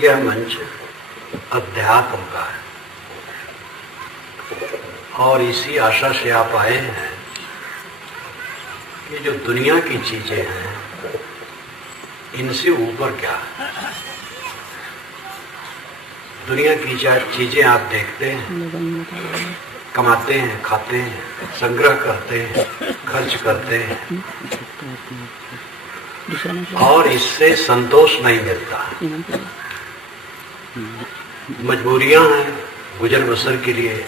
यह मंच अध्यात्म का है और इसी आशा से आप आए हैं कि जो दुनिया की चीजें हैं इनसे ऊपर क्या है। दुनिया की चीजें आप देखते हैं, कमाते हैं, खाते हैं, संग्रह करते हैं, खर्च करते हैं और इससे संतोष नहीं मिलता। मजबूरियां हैं गुजर बसर के लिए।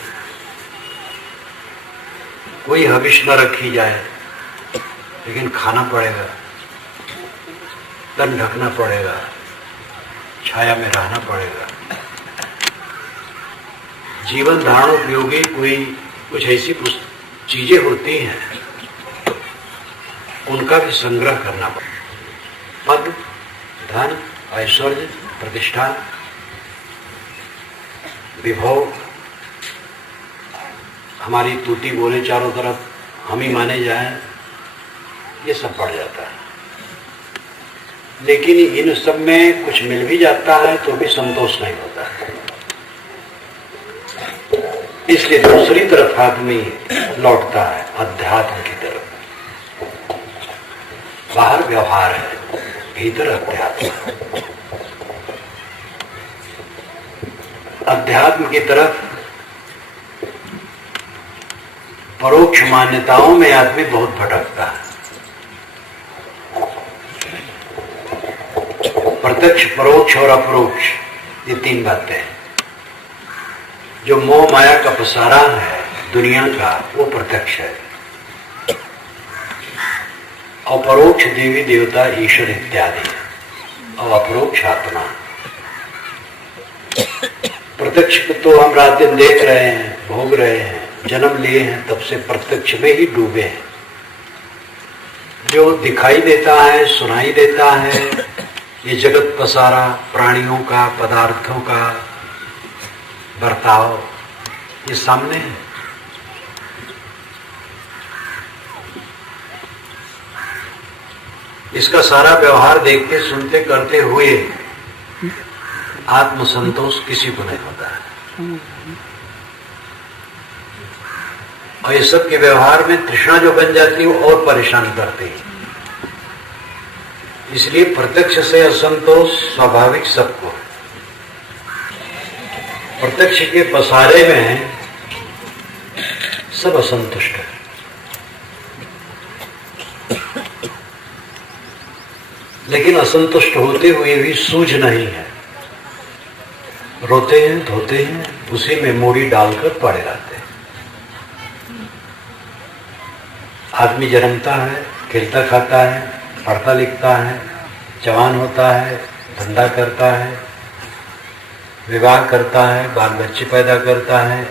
कोई हविष न रखी जाए लेकिन खाना पड़ेगा, तन ढकना पड़ेगा, छाया में रहना पड़ेगा। जीवन धारण उपयोगी कोई कुछ ऐसी चीजें होती हैं उनका भी संग्रह करना पड़ेगा। पद, धन, ऐश्वर्य, प्रतिष्ठा, विभव, हमारी तूती बोले चारों तरफ, हम ही माने जाएं, ये सब बढ़ जाता है। लेकिन इन सब में कुछ मिल भी जाता है तो भी संतोष नहीं होता है। इसलिए दूसरी तरफ आदमी लौटता है, अध्यात्म की तरफ। बाहर व्यवहार है, भीतर अध्यात्म है। अध्यात्म की तरफ परोक्ष मान्यताओं में आदमी बहुत भटकता है। प्रत्यक्ष, परोक्ष और अपरोक्ष, ये तीन बातें हैं। जो मोह माया का पसारा है दुनिया का वो प्रत्यक्ष है और परोक्ष देवी देवता ईश्वर इत्यादि है और अपरोक्ष आत्मा। प्रत्यक्ष तो हम रात दिन देख रहे हैं, भोग रहे हैं, जन्म लिए हैं, तब से प्रत्यक्ष में ही डूबे हैं। जो दिखाई देता है, सुनाई देता है, ये जगत पसारा, प्राणियों का, पदार्थों का बर्ताव, ये सामने है। इसका सारा व्यवहार देखते, सुनते, करते हुए आत्मसंतोष किसी को नहीं होता है। और इस सब के व्यवहार में तृष्णा जो बन जाती है वो और परेशान करती है। इसलिए प्रत्यक्ष से असंतोष स्वाभाविक सबको है। प्रत्यक्ष के पसारे में सब असंतुष्ट है। लेकिन असंतुष्ट होते हुए भी सूझ नहीं है। रोते हैं, धोते हैं, उसी में मूड़ी डालकर पड़े रहते हैं। आदमी जन्मता है, खेलता खाता है, पढ़ता लिखता है, जवान होता है, धंधा करता है, विवाह करता है, बाल बच्चे पैदा करता है,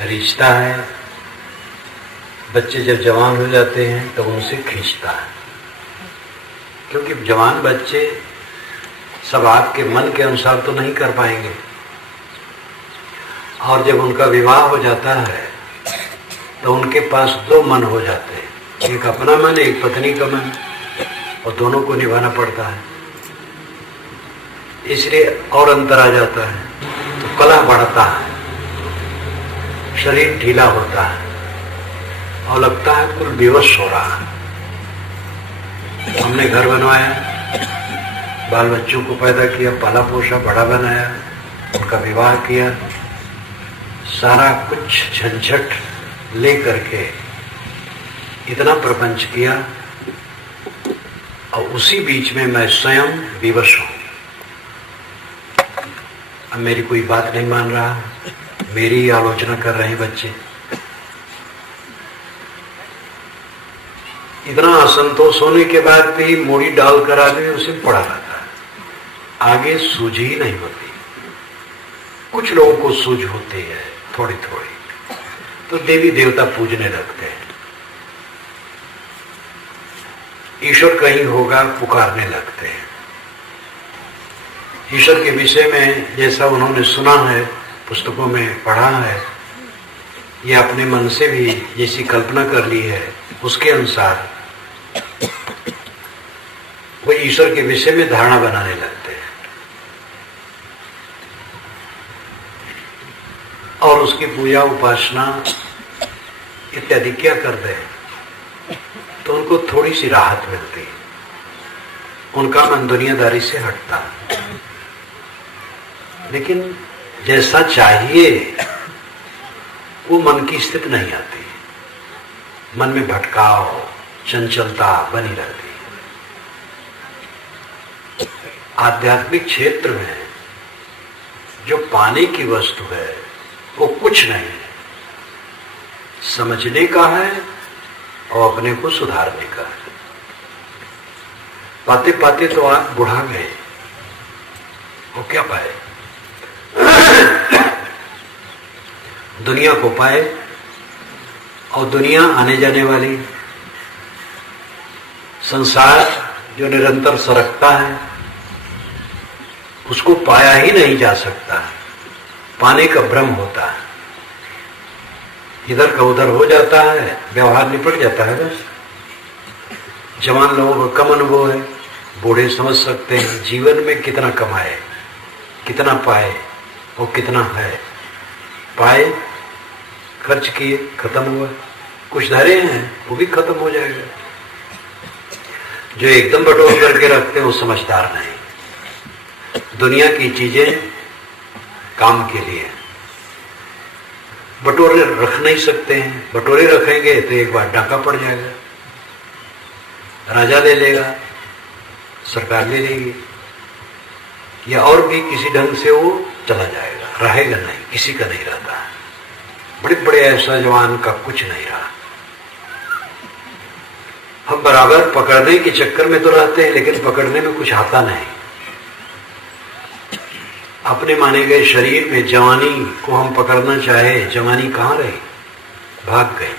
रिश्ता है। बच्चे जब जवान हो जाते हैं तो उनसे खींचता है, क्योंकि जवान बच्चे सब आपके मन के अनुसार तो नहीं कर पाएंगे। और जब उनका विवाह हो जाता है तो उनके पास दो मन हो जाते हैं, एक अपना मन, एक पत्नी का मन, और दोनों को निभाना पड़ता है। इसलिए और अंतर आ जाता है, तो कलह बढ़ता है, शरीर ढीला होता है और लगता है कुल विवश हो रहा है। हमने घर बनवाया, बाल बच्चों को पैदा किया, पाला पोसा, बड़ा बनाया, उनका विवाह किया, सारा कुछ झंझट ले करके इतना प्रपंच किया और उसी बीच में मैं स्वयं विवश हूं। अब मेरी कोई बात नहीं मान रहा, मेरी ही आलोचना कर रहे हैं बच्चे। इतना असंतोष होने के बाद भी मूड़ी डालकर आदमी उसे पड़ा रहता है, आगे सूझ ही नहीं होती। कुछ लोगों को सूझ होती है थोड़ी थोड़ी, तो देवी देवता पूजने लगते हैं, ईश्वर कहीं होगा पुकारने लगते हैं। ईश्वर के विषय में जैसा उन्होंने सुना है, पुस्तकों में पढ़ा है, या अपने मन से भी जैसी कल्पना कर ली है, उसके अनुसार वो ईश्वर के विषय में धारणा बनाने लगते हैं। उसकी पूजा उपासना इत्यादि क्या कर दे तो उनको थोड़ी सी राहत मिलती है, उनका मन दुनियादारी से हटता है। लेकिन जैसा चाहिए वो मन की स्थिति नहीं आती, मन में भटकाव चंचलता बनी रहती है। आध्यात्मिक क्षेत्र में जो पाने की वस्तु है वो कुछ नहीं है, समझने का है और अपने को सुधारने का है। पाते पाते तो आप बुढ़ा गए, वो क्या पाए? दुनिया को पाए, और दुनिया आने जाने वाली, संसार जो निरंतर सरकता है उसको पाया ही नहीं जा सकता, पाने का भ्रम होता है, इधर का उधर हो जाता है, व्यवहार निपट जाता है बस। जवान लोगों का कम अनुभव है, बूढ़े समझ सकते हैं जीवन में कितना कमाए, कितना पाए और कितना है। पाए, खर्च किए, खत्म हुआ, कुछ धरे हैं वो भी खत्म हो जाएगा। जो एकदम बटोर करके रखते हैं वो समझदार नहीं। दुनिया की चीजें काम के लिए, बटोरे रख नहीं सकते हैं, बटोरे रखेंगे तो एक बार डाका पड़ जाएगा, राजा ले लेगा, सरकार ले लेगी, या और भी किसी ढंग से वो चला जाएगा, रहेगा नहीं, किसी का नहीं रहता। बड़े बड़े ऐसा जवान का कुछ नहीं रहा। हम बराबर पकड़ने के चक्कर में तो रहते हैं, लेकिन पकड़ने में कुछ आता नहीं। अपने माने गए शरीर में जवानी को हम पकड़ना चाहे, जवानी कहां रही, भाग गई।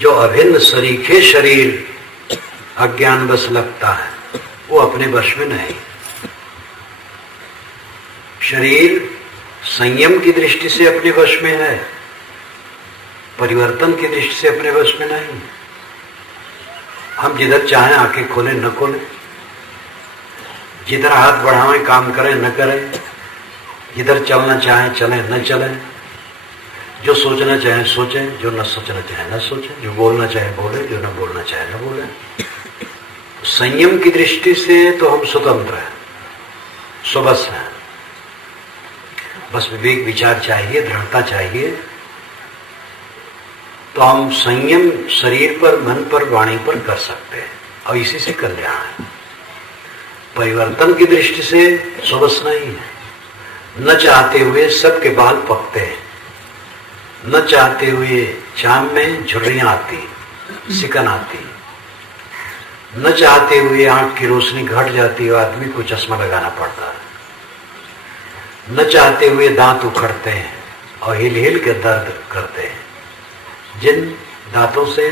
जो अभिन्न सरीखे शरीर अज्ञान बस लगता है वो अपने वश में नहीं। शरीर संयम की दृष्टि से अपने वश में है, परिवर्तन की दृष्टि से अपने वश में नहीं। हम जिधर चाहें आंखें खोलें न खोलें, जिधर हाथ बढ़ाएं काम करें न करें, जिधर चलना चाहें चलें न चलें, जो सोचना चाहें सोचें, जो न सोचना चाहें न सोचें, जो बोलना चाहें बोले, जो न बोलना चाहें न बोले। संयम की दृष्टि से तो हम स्वतंत्र हैं, स्वबस हैं। बस विवेक विचार चाहिए, दृढ़ता चाहिए, तो हम संयम शरीर पर, मन पर, वाणी पर कर सकते हैं, और इसी से कल्याण है। परिवर्तन की दृष्टि से स्वबस नहीं है। न चाहते हुए सबके बाल पकते हैं, न चाहते हुए चाम में झुर्रियां आती, सिकन आती, न चाहते हुए आंख की रोशनी घट जाती और आदमी को चश्मा लगाना पड़ता है, न चाहते हुए दांत उखड़ते हैं और हिल हिल के दर्द करते हैं। जिन दांतों से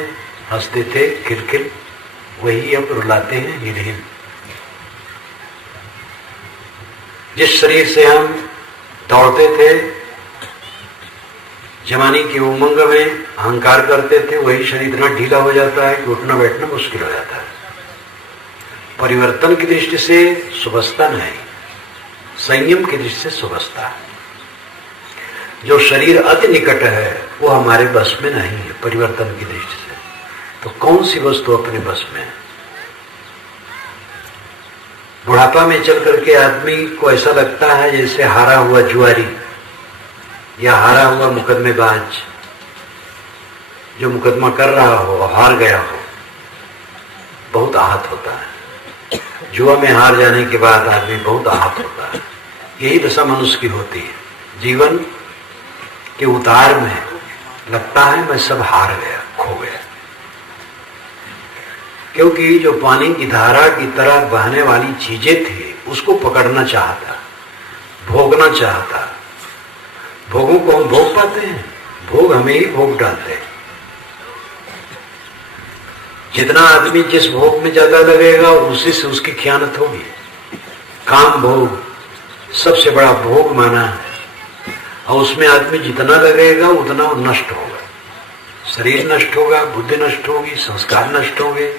हंसते थे खिलखिल, वही अब रुलाते हैं हिल हिल। जिस शरीर से हम दौड़ते थे, जवानी की उमंग में अहंकार करते थे, वही शरीर इतना ढीला हो जाता है कि उठना बैठना मुश्किल हो जाता है। परिवर्तन की दृष्टि से सुबस्ता नहीं, संयम की दृष्टि से सुबस्ता। जो शरीर अति निकट है वो हमारे बस में नहीं है परिवर्तन की दृष्टि से। तो कौन सी वस्तु अपने बस में है? बुढ़ापा में चल करके आदमी को ऐसा लगता है जैसे हारा हुआ जुआरी या हारा हुआ मुकदमेबाज, जो मुकदमा कर रहा हो हार गया हो, बहुत आहत होता है। जुआ में हार जाने के बाद आदमी बहुत आहत होता है। यही दशा मनुष्य की होती है। जीवन के उतार में लगता है मैं सब हार गया, खो गया, क्योंकि जो पानी की धारा की तरह बहने वाली चीजें थी उसको पकड़ना चाहता, भोगना चाहता। भोगों को हम भोग पाते हैं, भोग हमें ही भोग डालते हैं। जितना आदमी जिस भोग में ज्यादा लगेगा उसी से उसकी खयानत होगी। काम भोग सबसे बड़ा भोग माना है, और उसमें आदमी जितना लगेगा उतना वो नष्ट होगा। शरीर नष्ट होगा, बुद्धि नष्ट होगी, संस्कार नष्ट होंगे,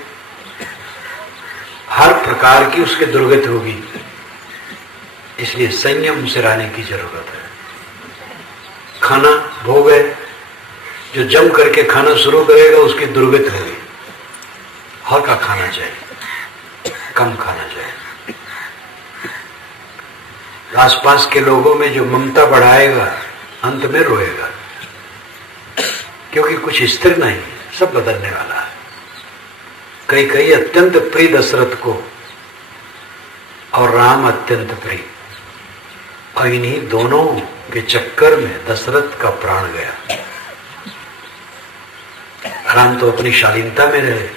हर प्रकार की उसके दुर्गति होगी। इसलिए संयम से रहने की जरूरत है। खाना भोग है, जो जम करके खाना शुरू करेगा उसकी दुर्गति होगी। हल्का खाना चाहिए, कम खाना चाहिए। आसपास के लोगों में जो ममता बढ़ाएगा अंत में रोएगा, क्योंकि कुछ स्थिर नहीं, सब बदलने वाला है। कई अत्यंत प्रिय दशरथ को और राम अत्यंत प्रिय, और इन्हीं दोनों के चक्कर में दशरथ का प्राण गया। राम तो अपनी शालीनता में रहे,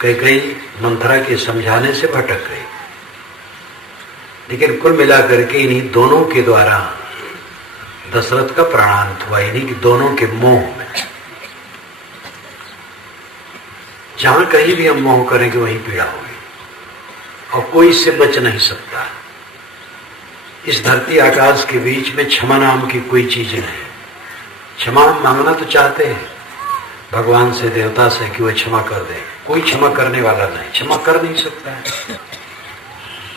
कई मंथरा के समझाने से भटक गई, लेकिन कुल मिलाकर के इन्हीं दोनों के द्वारा दशरथ का प्राणांत हुआ, इन्हीं दोनों के मोह में। जहां कहीं भी हम मोह करेंगे वहीं पीड़ा होगी, और कोई इससे बच नहीं सकता। इस धरती आकाश के बीच में क्षमा नाम की कोई चीज नहीं। क्षमा हम मांगना तो चाहते हैं भगवान से, देवता से, कि वह क्षमा कर दे। कोई क्षमा करने वाला नहीं, क्षमा कर नहीं सकता है।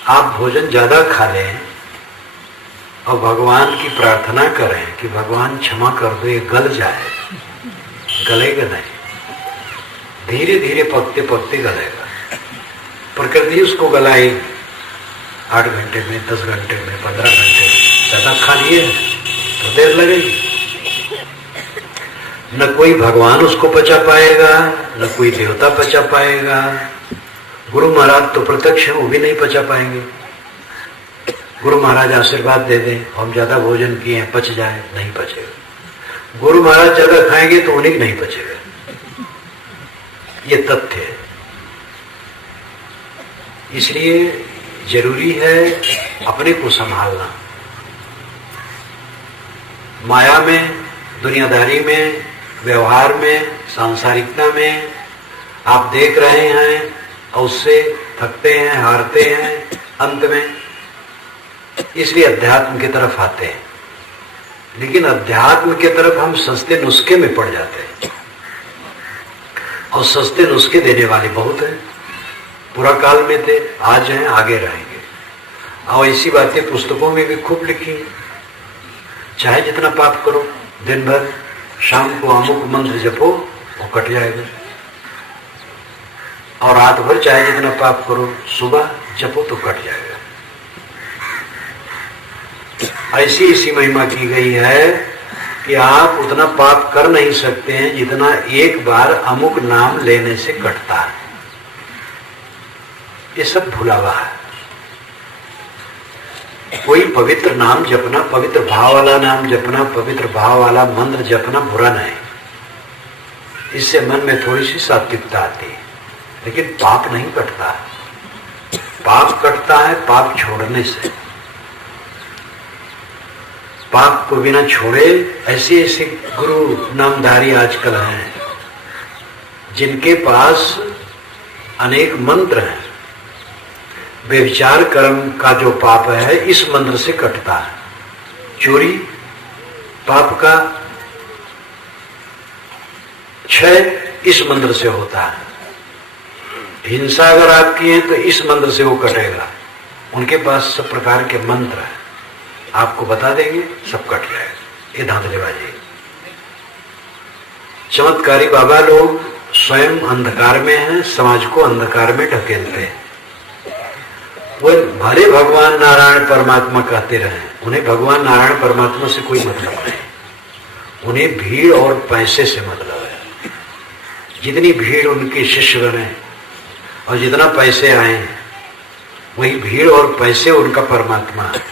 आप भोजन ज्यादा खा लें और भगवान की प्रार्थना करें कि भगवान क्षमा कर दो, ये गल जाए, गलेगा नहीं। धीरे धीरे पकते पकते गलेगा। प्रकृति उसको गलाई 8 घंटे में, 10 घंटे में, 15 घंटे में। ज्यादा खा लिए तो देर लगेगी। न कोई भगवान उसको पचा पाएगा, न कोई देवता पचा पाएगा। गुरु महाराज तो प्रत्यक्ष है, वो भी नहीं पचा पाएंगे। गुरु महाराज आशीर्वाद दे दें, हम ज्यादा भोजन किए हैं, पच जाए, नहीं पचेगा। गुरु महाराज ज्यादा खाएंगे तो उन्हें नहीं पचेगा। ये तथ्य है। इसलिए जरूरी है अपने को संभालना। माया में, दुनियादारी में, व्यवहार में, सांसारिकता में आप देख रहे हैं और उससे थकते हैं, हारते हैं अंत में। इसलिए अध्यात्म की तरफ आते हैं, लेकिन अध्यात्म की तरफ हम सस्ते नुस्खे में पड़ जाते हैं, और सस्ते नुस्खे देने वाले बहुत हैं। पूरा काल में थे, आज हैं, आगे रहेंगे। और ऐसी बातें पुस्तकों में भी खूब लिखी हैं। चाहे जितना पाप करो, दिन भर शाम को अमुक मंत्र जपो, वो कट जाएगा। और रात भर चाहे जितना पाप करो, सुबह जपो तो कट जाएगा। ऐसी महिमा की गई है कि आप उतना पाप कर नहीं सकते हैं जितना एक बार अमुक नाम लेने से कटता है। ये सब भुलावा है। कोई पवित्र नाम जपना, पवित्र भाव वाला नाम जपना, पवित्र भाव वाला मंत्र जपना बुरा नहीं। इससे मन में थोड़ी सी सात्विकता आती है, लेकिन पाप नहीं कटता। पाप कटता है पाप छोड़ने से। पाप को बिना छोड़े ऐसे ऐसे गुरु नामधारी आजकल हैं जिनके पास अनेक मंत्र हैं। व्यभिचार कर्म का जो पाप है इस मंत्र से कटता है। चोरी पाप का क्षय इस मंत्र से होता है। हिंसा अगर आप किए तो इस मंत्र से वो कटेगा। उनके पास सब प्रकार के मंत्र हैं, आपको बता देंगे, सब कट जाएगा। ये धांधलेबाजी। चमत्कारी बाबा लोग स्वयं अंधकार में हैं, समाज को अंधकार में ढकेलते हैं। वो भले भगवान नारायण परमात्मा कहते रहे, उन्हें भगवान नारायण परमात्मा से कोई मतलब नहीं। उन्हें भीड़ और पैसे से मतलब है। जितनी भीड़ उनके शिष्य बने और जितना पैसे आए, वही भीड़ और पैसे उनका परमात्मा है,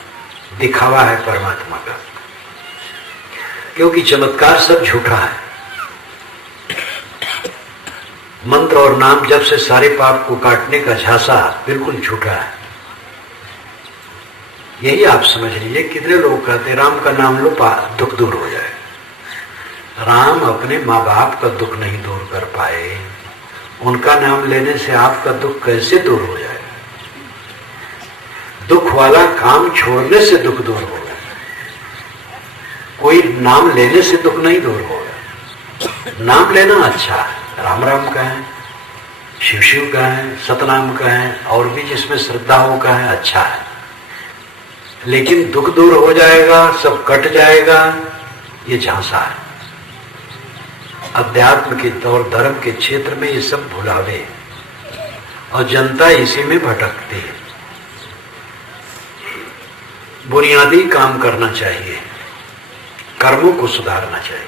दिखावा है परमात्मा का। क्योंकि चमत्कार सब झूठा है। मंत्र और नाम जब से सारे पाप को काटने का झांसा बिल्कुल झूठा है। यही आप समझ लीजिए। कितने लोग कहते राम का नाम लो दुख दूर हो जाए। राम अपने माँ बाप का दुख नहीं दूर कर पाए, उनका नाम लेने से आपका दुख कैसे दूर हो जाए? दुख वाला काम छोड़ने से दुख दूर होगा, कोई नाम लेने से दुख नहीं दूर होगा। नाम लेना अच्छा है, राम राम का है, शिव शिव का है, सतनाम का है, और भी जिसमें श्रद्धा हो का है, अच्छा है। लेकिन दुख दूर हो जाएगा, सब कट जाएगा, ये झांसा है। अध्यात्म के और धर्म के क्षेत्र में ये सब भुलावे और जनता इसी में भटकती है। बुनियादी काम करना चाहिए, कर्मों को सुधारना चाहिए।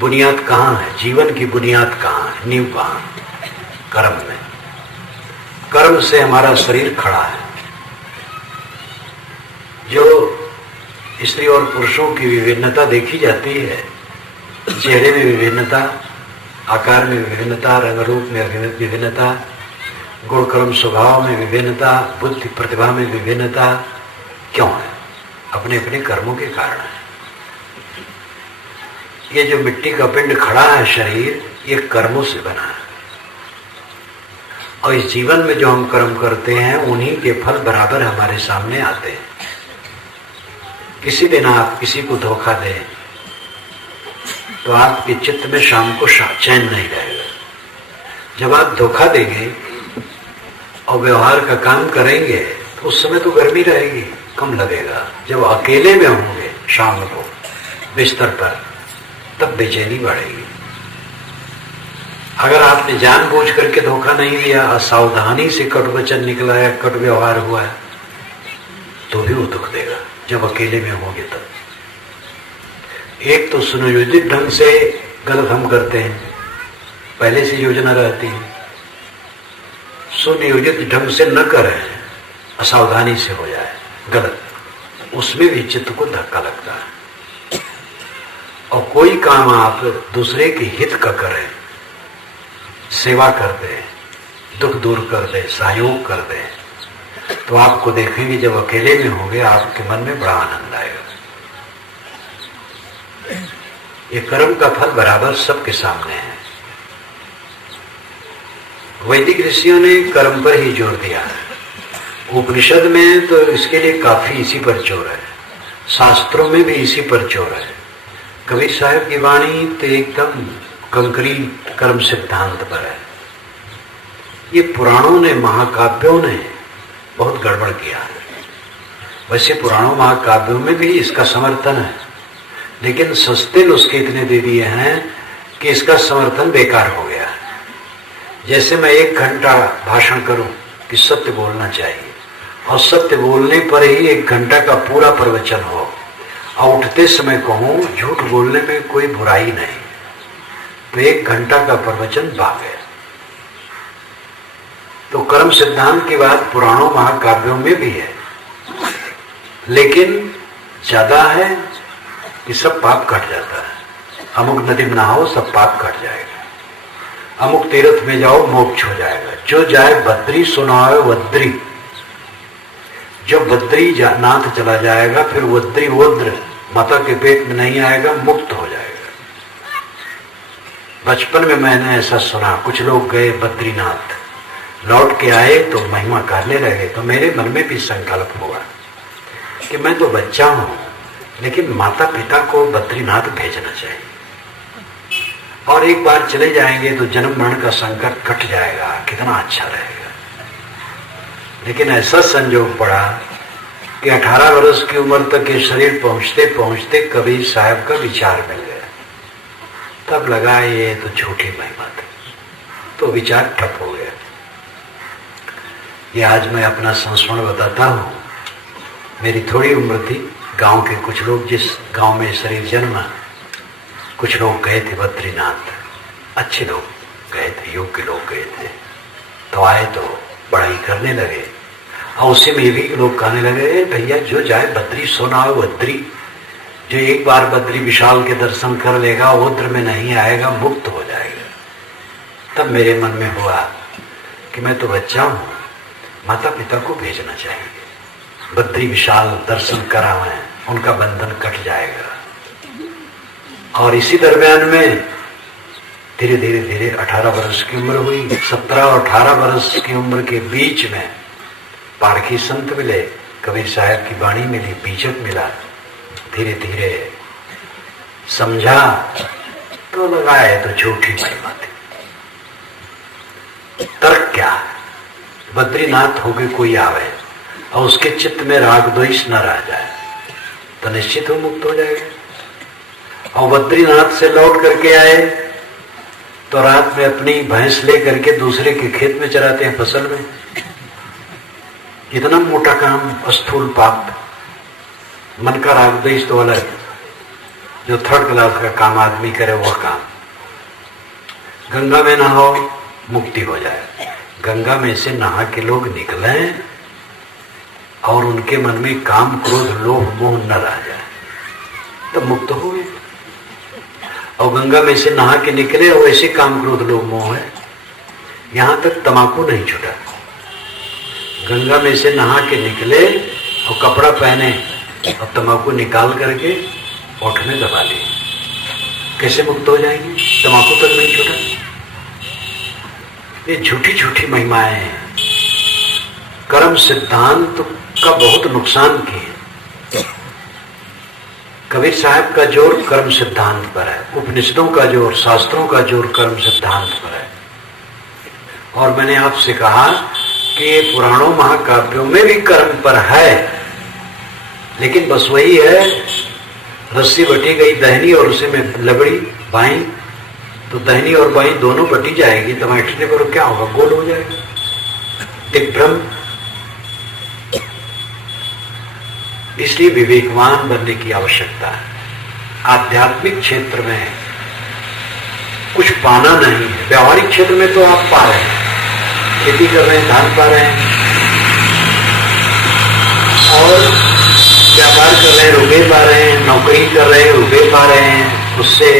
बुनियाद कहाँ है? जीवन की बुनियाद कहाँ है? नींव कहाँ है? कर्म में। कर्म से हमारा शरीर खड़ा है। जो स्त्री और पुरुषों की विभिन्नता देखी जाती है, चेहरे में विभिन्नता, आकार में विभिन्नता, रंग रूप में विभिन्नता, गुण कर्म स्वभाव में विभिन्नता, बुद्धि प्रतिभा में विभिन्नता, क्यों है? अपने अपने कर्मों के कारण है। ये जो मिट्टी का पिंड खड़ा है शरीर, ये कर्मों से बना है। और इस जीवन में जो हम कर्म करते हैं उन्हीं के फल बराबर हमारे सामने आते हैं। किसी दिन आप किसी को धोखा दें तो आपके चित्त में शाम को चैन नहीं रहेगा। जब आप धोखा देंगे और व्यवहार का काम करेंगे तो उस समय तो गर्मी रहेगी, कम लगेगा। जब अकेले में होंगे शाम को बिस्तर पर, तब बेचैनी बढ़ेगी। अगर आपने जानबूझ करके धोखा नहीं दिया, असावधानी से कटु वचन निकला है, कटु व्यवहार हुआ है, तो भी वो दुख देगा। जब अकेले में होंगे तब। एक तो सुनियोजित ढंग से गलत हम करते हैं, पहले से योजना रहती है। सुनियोजित ढंग से न करें, असावधानी से हो जाए गलत, उसमें भी चित्त को धक्का लगता है। और कोई काम आप दूसरे के हित का करें, सेवा कर दे, दुख दूर कर दे, सहयोग कर दे, तो आपको देखेंगे जब अकेले में होंगे आपके मन में बड़ा आनंद आएगा। ये कर्म का फल बराबर सबके सामने है। वैदिक ऋषियों ने कर्म पर ही जोर दिया है। उपनिषद में तो इसके लिए काफी इसी पर जोर है, शास्त्रों में भी इसी पर जोर है। कबीर साहब की वाणी तो एकदम कंक्रीट कर्म सिद्धांत पर है। ये पुराणों ने, महाकाव्यों ने बहुत गड़बड़ किया है। वैसे पुराणों महाकाव्यों में भी इसका समर्थन है, लेकिन सस्ते नुस्खे इतने दे दिए हैं कि इसका समर्थन बेकार हो गया है। जैसे मैं 1 घंटा भाषण करूं कि सत्य बोलना चाहिए, और सत्य बोलने पर ही 1 घंटा का पूरा प्रवचन हो, और उठते समय कहूं झूठ बोलने में कोई बुराई नहीं, तो 1 घंटा का प्रवचन भाग गया। तो कर्म सिद्धांत की बात पुराणों महाकाव्यों में भी है, लेकिन ज्यादा है कि सब पाप कट जाता है। अमुक नदी में नहाओ सब पाप कट जाएगा, अमुक तीर्थ में जाओ मोक्ष हो जाएगा। जो जाए बद्री सुनाए वद्री, जो बद्री नाथ चला जाएगा फिर वद्री वद्र माता के पेट में नहीं आएगा, मुक्त हो जाएगा। बचपन में मैंने ऐसा सुना, कुछ लोग गए बद्रीनाथ, लौट के आए तो महिमा करने लगे, तो मेरे मन में भी संकल्प हुआ कि मैं तो बच्चा हूं, लेकिन माता पिता को बद्रीनाथ भेजना चाहिए, और एक बार चले जाएंगे तो जन्म मरण का संकट कट जाएगा, कितना अच्छा रहेगा। लेकिन ऐसा संजोग पड़ा कि 18 वर्ष की उम्र तक ये शरीर पहुंचते पहुंचते कबीर साहब का विचार मिल गया। तब लगा ये तो झूठी महिमा थी, तो विचार ठप हो गया। ये आज मैं अपना संस्मरण बताता हूं। मेरी थोड़ी उम्र थी, गांव के कुछ लोग, जिस गांव में शरीर जन्मा, कुछ लोग गए थे बद्रीनाथ, अच्छे लोग गए थे, योग्य लोग गए थे। तो आए तो बड़ाई करने लगे, और उसी में भी लोग कहने लगे, भैया जो जाए बद्री सोना हो बद्री, जो एक बार बद्री विशाल के दर्शन कर लेगा उद्र में नहीं आएगा, मुक्त हो जाएगा। तब मेरे मन में हुआ कि मैं तो बच्चा हूं, माता पिता को भेजना चाहिए, बद्री विशाल दर्शन करावें, उनका बंधन कट जाएगा। और इसी दरम्यान में धीरे धीरे धीरे 18 वर्ष की उम्र हुई। 17 और 18 वर्ष की उम्र के बीच में पारखी संत मिले, कबीर साहब की वाणी मिली, बीजक मिला। धीरे धीरे समझा तो लगा है तो झूठी महिमा थी। तर्क क्या है? बद्रीनाथ होके कोई आवे और उसके चित्त में राग द्वेष न रह जाए, तो निश्चित हो मुक्त हो जाएगा। और बद्रीनाथ से लौट करके आए तो रात में अपनी भैंस ले करके दूसरे के खेत में चराते हैं, फसल में। इतना मोटा काम, स्थूल पाप, मन का राग द्वेष तो अलग, जो थर्ड क्लास का काम आदमी करे वह काम। गंगा में नहाओ मुक्ति हो जाए। गंगा में से नहा के लोग निकले और उनके मन में काम क्रोध लोभ मोह न रह जाए तो मुक्त हो गए। और गंगा में से नहा के निकले और ऐसे काम क्रोध लोभ मोह है, यहां तक तमाकू नहीं छूटा। गंगा में से नहा के निकले और कपड़ा पहने और तमाकू निकाल करके ओठ में दबा लिए, कैसे मुक्त हो जाएंगे? तमाकू तक नहीं छूटा। ये झूठी झूठी महिमाएं हैं, कर्म सिद्धांत का बहुत नुकसान किए। कबीर साहब का जोर कर्म सिद्धांत पर है, उपनिषदों का जोर, शास्त्रों का जोर कर्म सिद्धांत पर है। और मैंने आपसे कहा कि पुराणों महाकाव्यों में भी कर्म पर है, लेकिन बस वही है, रस्सी बटी गई दहनी और उसे में लगड़ी बाई, तो दहनी और बाई दोनों बटी जाएगी, तो बैठने पर क्या होगा? गोल हो जाएगा, दिग्भ्रम। इसलिए विवेकवान बनने की आवश्यकता है। आध्यात्मिक क्षेत्र में कुछ पाना नहीं है, व्यावहारिक क्षेत्र में तो आप पा रहे हैं, खेती कर रहे हैं, धान पा रहे हैं, और व्यापार कर रहे हैं, रुपये पा रहे हैं, नौकरी कर रहे हैं, रुपये पा रहे हैं, उससे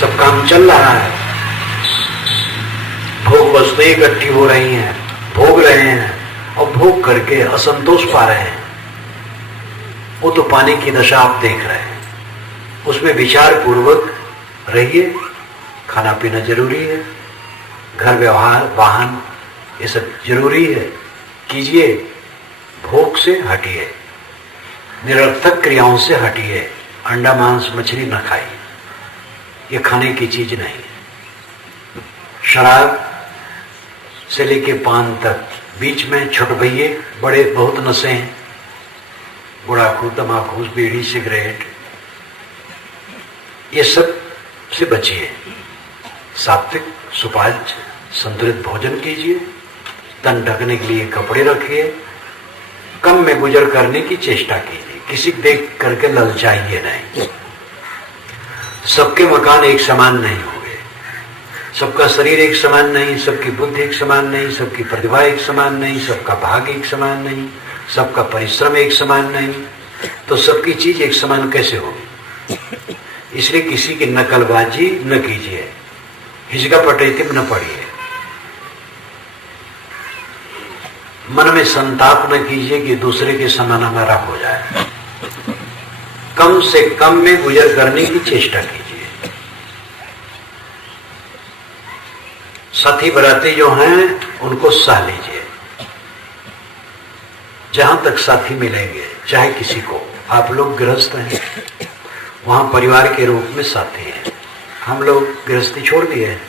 सब काम चल रहा है। भोग वस्तुएं इकट्ठी हो रही हैं, भोग रहे हैं और भोग करके असंतोष पा रहे हैं। वो तो पाने की दशा आप देख रहे हैं। उसमें विचार पूर्वक रहिए। खाना पीना जरूरी है, घर व्यवहार वाहन ये सब जरूरी है, कीजिए। भोग से हटिए, निरर्थक क्रियाओं से हटिए। अंडा मांस मछली न खाइए, ये खाने की चीज नहीं है। शराब से लेके पान तक, बीच में छोटे भैये बड़े बहुत नशे हैं, गुड़ाखू, तमाकू, बीड़ी, सिगरेट, ये सब से बचिए। सात्विक सुपाच्य संतुलित भोजन कीजिए, तन ढकने के लिए कपड़े रखिए, कम में गुजर करने की चेष्टा कीजिए, किसी देख करके ललचाइए नहीं। सबके मकान एक समान नहीं होंगे, सबका शरीर एक समान नहीं, सबकी बुद्धि एक समान नहीं, सबकी प्रतिभा एक समान नहीं, सबका भाग्य एक समान नहीं, सबका परिश्रम एक समान नहीं, तो सबकी चीज एक समान कैसे होगी? इसलिए किसी की नकलबाजी न कीजिए, हिजका पटेतिम न पढ़िए, मन में संताप न कीजिए कि दूसरे के समान हमारा हो जाए। कम से कम में गुजर करने की चेष्टा कीजिए। साथी बराती जो हैं उनको सह लीजिए, जहां तक साथी मिलेंगे, चाहे किसी को। आप लोग गृहस्थ हैं, वहां परिवार के रूप में साथी हैं। हम लोग गृहस्थी छोड़ दिए हैं,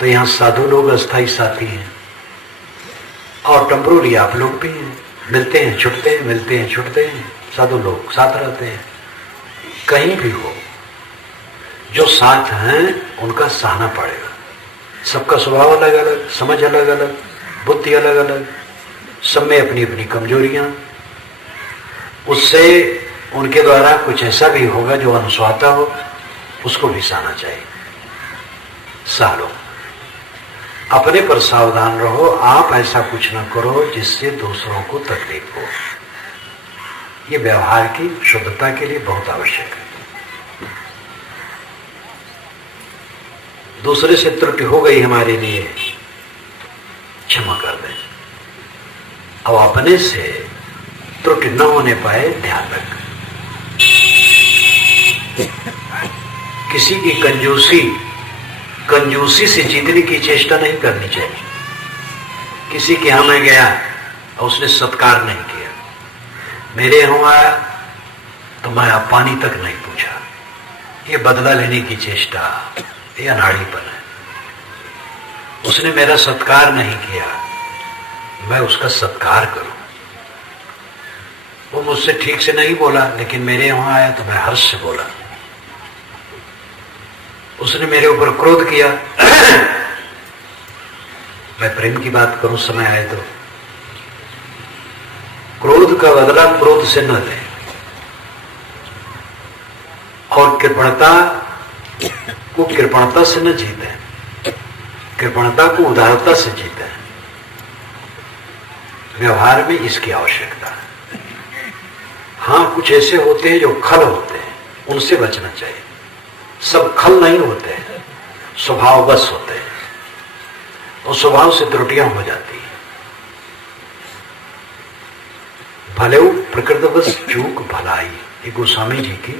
तो यहाँ साधु लोग अस्थाई साथी हैं, और टेम्पोररी आप लोग भी हैं, मिलते हैं छुटते हैं, मिलते हैं छुटते हैं, साधु लोग साथ रहते हैं। कहीं भी हो, जो साथ हैं उनका सहना पड़ेगा। सबका स्वभाव अलग अलग, समझ अलग अलग, बुद्धि अलग अलग, सब में अपनी अपनी कमजोरियां। उससे उनके द्वारा कुछ ऐसा भी होगा जो अनुस्वाता हो, उसको भी सहना चाहिए। सह लो, अपने पर सावधान रहो। आप ऐसा कुछ न करो जिससे दूसरों को तकलीफ हो। ये व्यवहार की शुद्धता के लिए बहुत आवश्यक है। दूसरे से त्रुटि हो गई हमारे लिए, क्षमा कर दें। अब अपने से त्रुटि न होने पाए ध्यान रख। किसी की कंजूसी से जीतने की चेष्टा नहीं करनी चाहिए। किसी के यहां मैं गया और उसने सत्कार नहीं किया, मेरे यहां आया तो मैं अब पानी तक नहीं पूछा, ये बदला लेने की चेष्टा, ये अनाड़ीपन है। उसने मेरा सत्कार नहीं किया, मैं उसका सत्कार करूं। वो मुझसे ठीक से नहीं बोला, लेकिन मेरे वहां आया तो मैं हर्ष से बोला। उसने मेरे ऊपर क्रोध किया। मैं प्रेम की बात करूं समय आए तो, क्रोध का बदला क्रोध से न ले, और कृपणता को कृपणता से न जीते, कृपणता को उदारता से जीते। व्यवहार में इसकी आवश्यकता है। हाँ, कुछ ऐसे होते हैं जो खल होते हैं, उनसे बचना चाहिए। सब खल नहीं होते हैं, स्वभाववश होते हैं, और स्वभाव से त्रुटियां हो जाती हैं। भले प्रकृतवश चूक भलाई, ये गोस्वामी जी की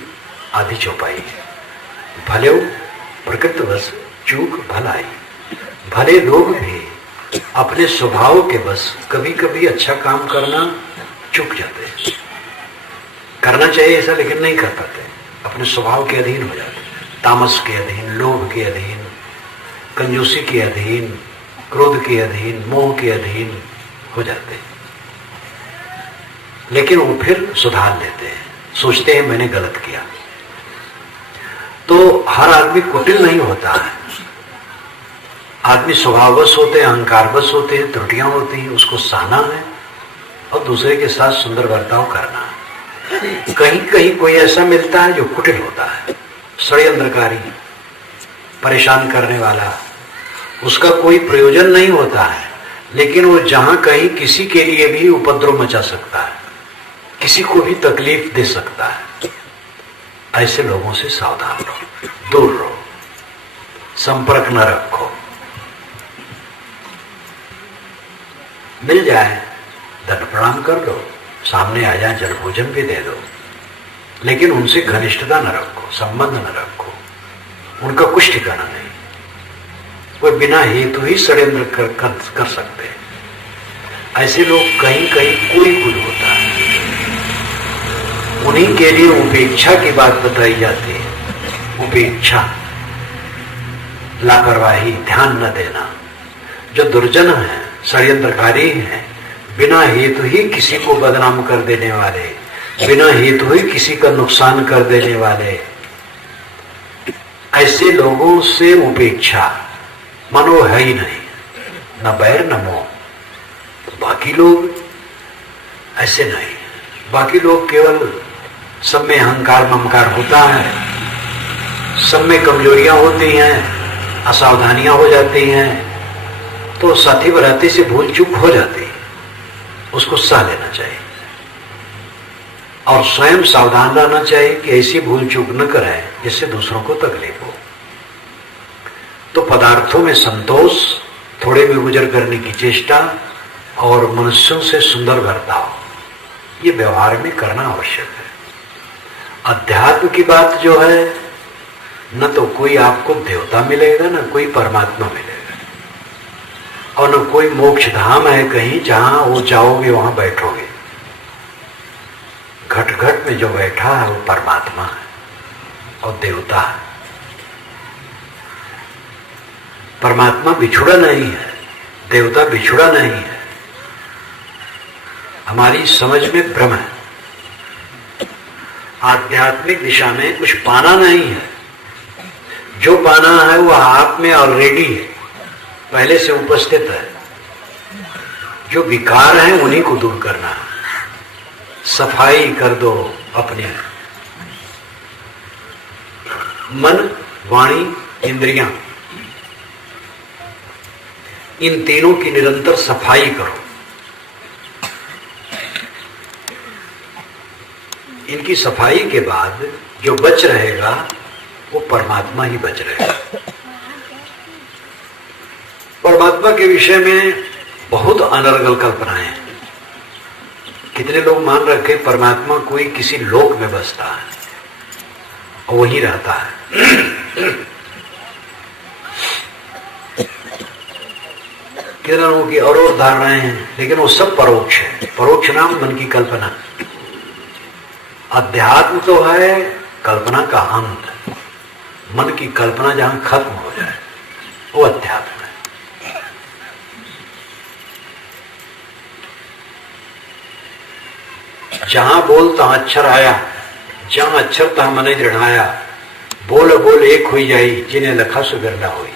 आदि चौपाई है। भले प्रकृतवश चूक भलाई, भले लोग भी अपने स्वभाव के बस कभी कभी अच्छा काम करना चूक जाते हैं। करना चाहिए ऐसा, लेकिन नहीं कर पाते, अपने स्वभाव के अधीन हो जाते, तामस के अधीन, लोभ के अधीन, कंजूसी के अधीन, क्रोध के अधीन, मोह के अधीन हो जाते हैं। लेकिन वो फिर सुधार लेते हैं, सोचते हैं मैंने गलत किया। तो हर आदमी कुटिल नहीं होता है। आदमी स्वभाववश होते हैं, अहंकारवश होते हैं, त्रुटियां होती हैं, उसको सहना है और दूसरे के साथ सुंदर बर्ताव करना है। कहीं कहीं कोई ऐसा मिलता है जो कुटिल होता है, षड्यंत्रकारी, परेशान करने वाला, उसका कोई प्रयोजन नहीं होता है, लेकिन वो जहां कहीं किसी के लिए भी उपद्रव मचा सकता है, किसी को भी तकलीफ दे सकता है। ऐसे लोगों से सावधान रहो, दूर रहो, संपर्क न रखो। मिल जाए दंड प्रणाम कर लो, सामने आ जाए जल भोजन भी दे दो, लेकिन उनसे घनिष्ठता न रखो, संबंध न रखो, उनका कुछ ठिकाना नहीं। वो बिना हेतु ही षड्यंत्र कर सकते हैं। ऐसे लोग कहीं कहीं कोई होता है, उन्हीं के लिए उपेक्षा की बात बताई जाती है। उपेक्षा, लापरवाही, ध्यान न देना। जो दुर्जन है, षड्यंत्रकारी हैं, बिना हेतु ही किसी को बदनाम कर देने वाले, बिना हेतु ही किसी का नुकसान कर देने वाले, ऐसे लोगों से उपेक्षा, मनो है ही नहीं, न बैर न मोह। बाकी लोग ऐसे नहीं, बाकी लोग केवल सब में अहंकार ममकार होता है, सब में कमजोरियां होती हैं, असावधानियां हो जाती हैं, तो साथी बराती से भूल चूक हो जाती है, उसको सह लेना चाहिए और स्वयं सावधान रहना चाहिए कि ऐसी भूल चूक न करें जिससे दूसरों को तकलीफ हो। तो पदार्थों में संतोष, थोड़े में गुजर करने की चेष्टा और मनुष्यों से सुंदर बर्ताव, ये व्यवहार में करना आवश्यक है। अध्यात्म की बात जो है, न तो कोई आपको देवता मिलेगा, न कोई परमात्मा मिलेगा, और न कोई मोक्ष धाम है कहीं जहां वो जाओगे वहां बैठोगे। घट घट में जो बैठा है वो परमात्मा है और देवता है। परमात्मा बिछुड़ा नहीं है, देवता बिछुड़ा नहीं है। हमारी समझ में भ्रम है। आध्यात्मिक दिशा में कुछ पाना नहीं है, जो पाना है वो आप में ऑलरेडी है, पहले से उपस्थित है। जो विकार है उन्हीं को दूर करना है। सफाई कर दो अपनी मन, वाणी, इंद्रियां, इन तीनों की निरंतर सफाई करो। इनकी सफाई के बाद जो बच रहेगा वो परमात्मा ही बच रहेगा। परमात्मा के विषय में बहुत अनर्गल कल्पनाएं हैं। कितने लोग मान रखे परमात्मा कोई किसी लोक में बसता है और वहीं रहता है। कितने लोगों की और धारणाएं हैं, लेकिन वो सब परोक्ष है। परोक्ष नाम मन की कल्पना। अध्यात्म तो है कल्पना का अंत। मन की कल्पना जहां खत्म हो जाए वो अध्यात्म है। जहां बोल तहां अक्षर आया, जहां अक्षर तहां मन दृढ़ाया, बोल बोल एक हुई जाई, जिन्हें लखा सुगरना हुई।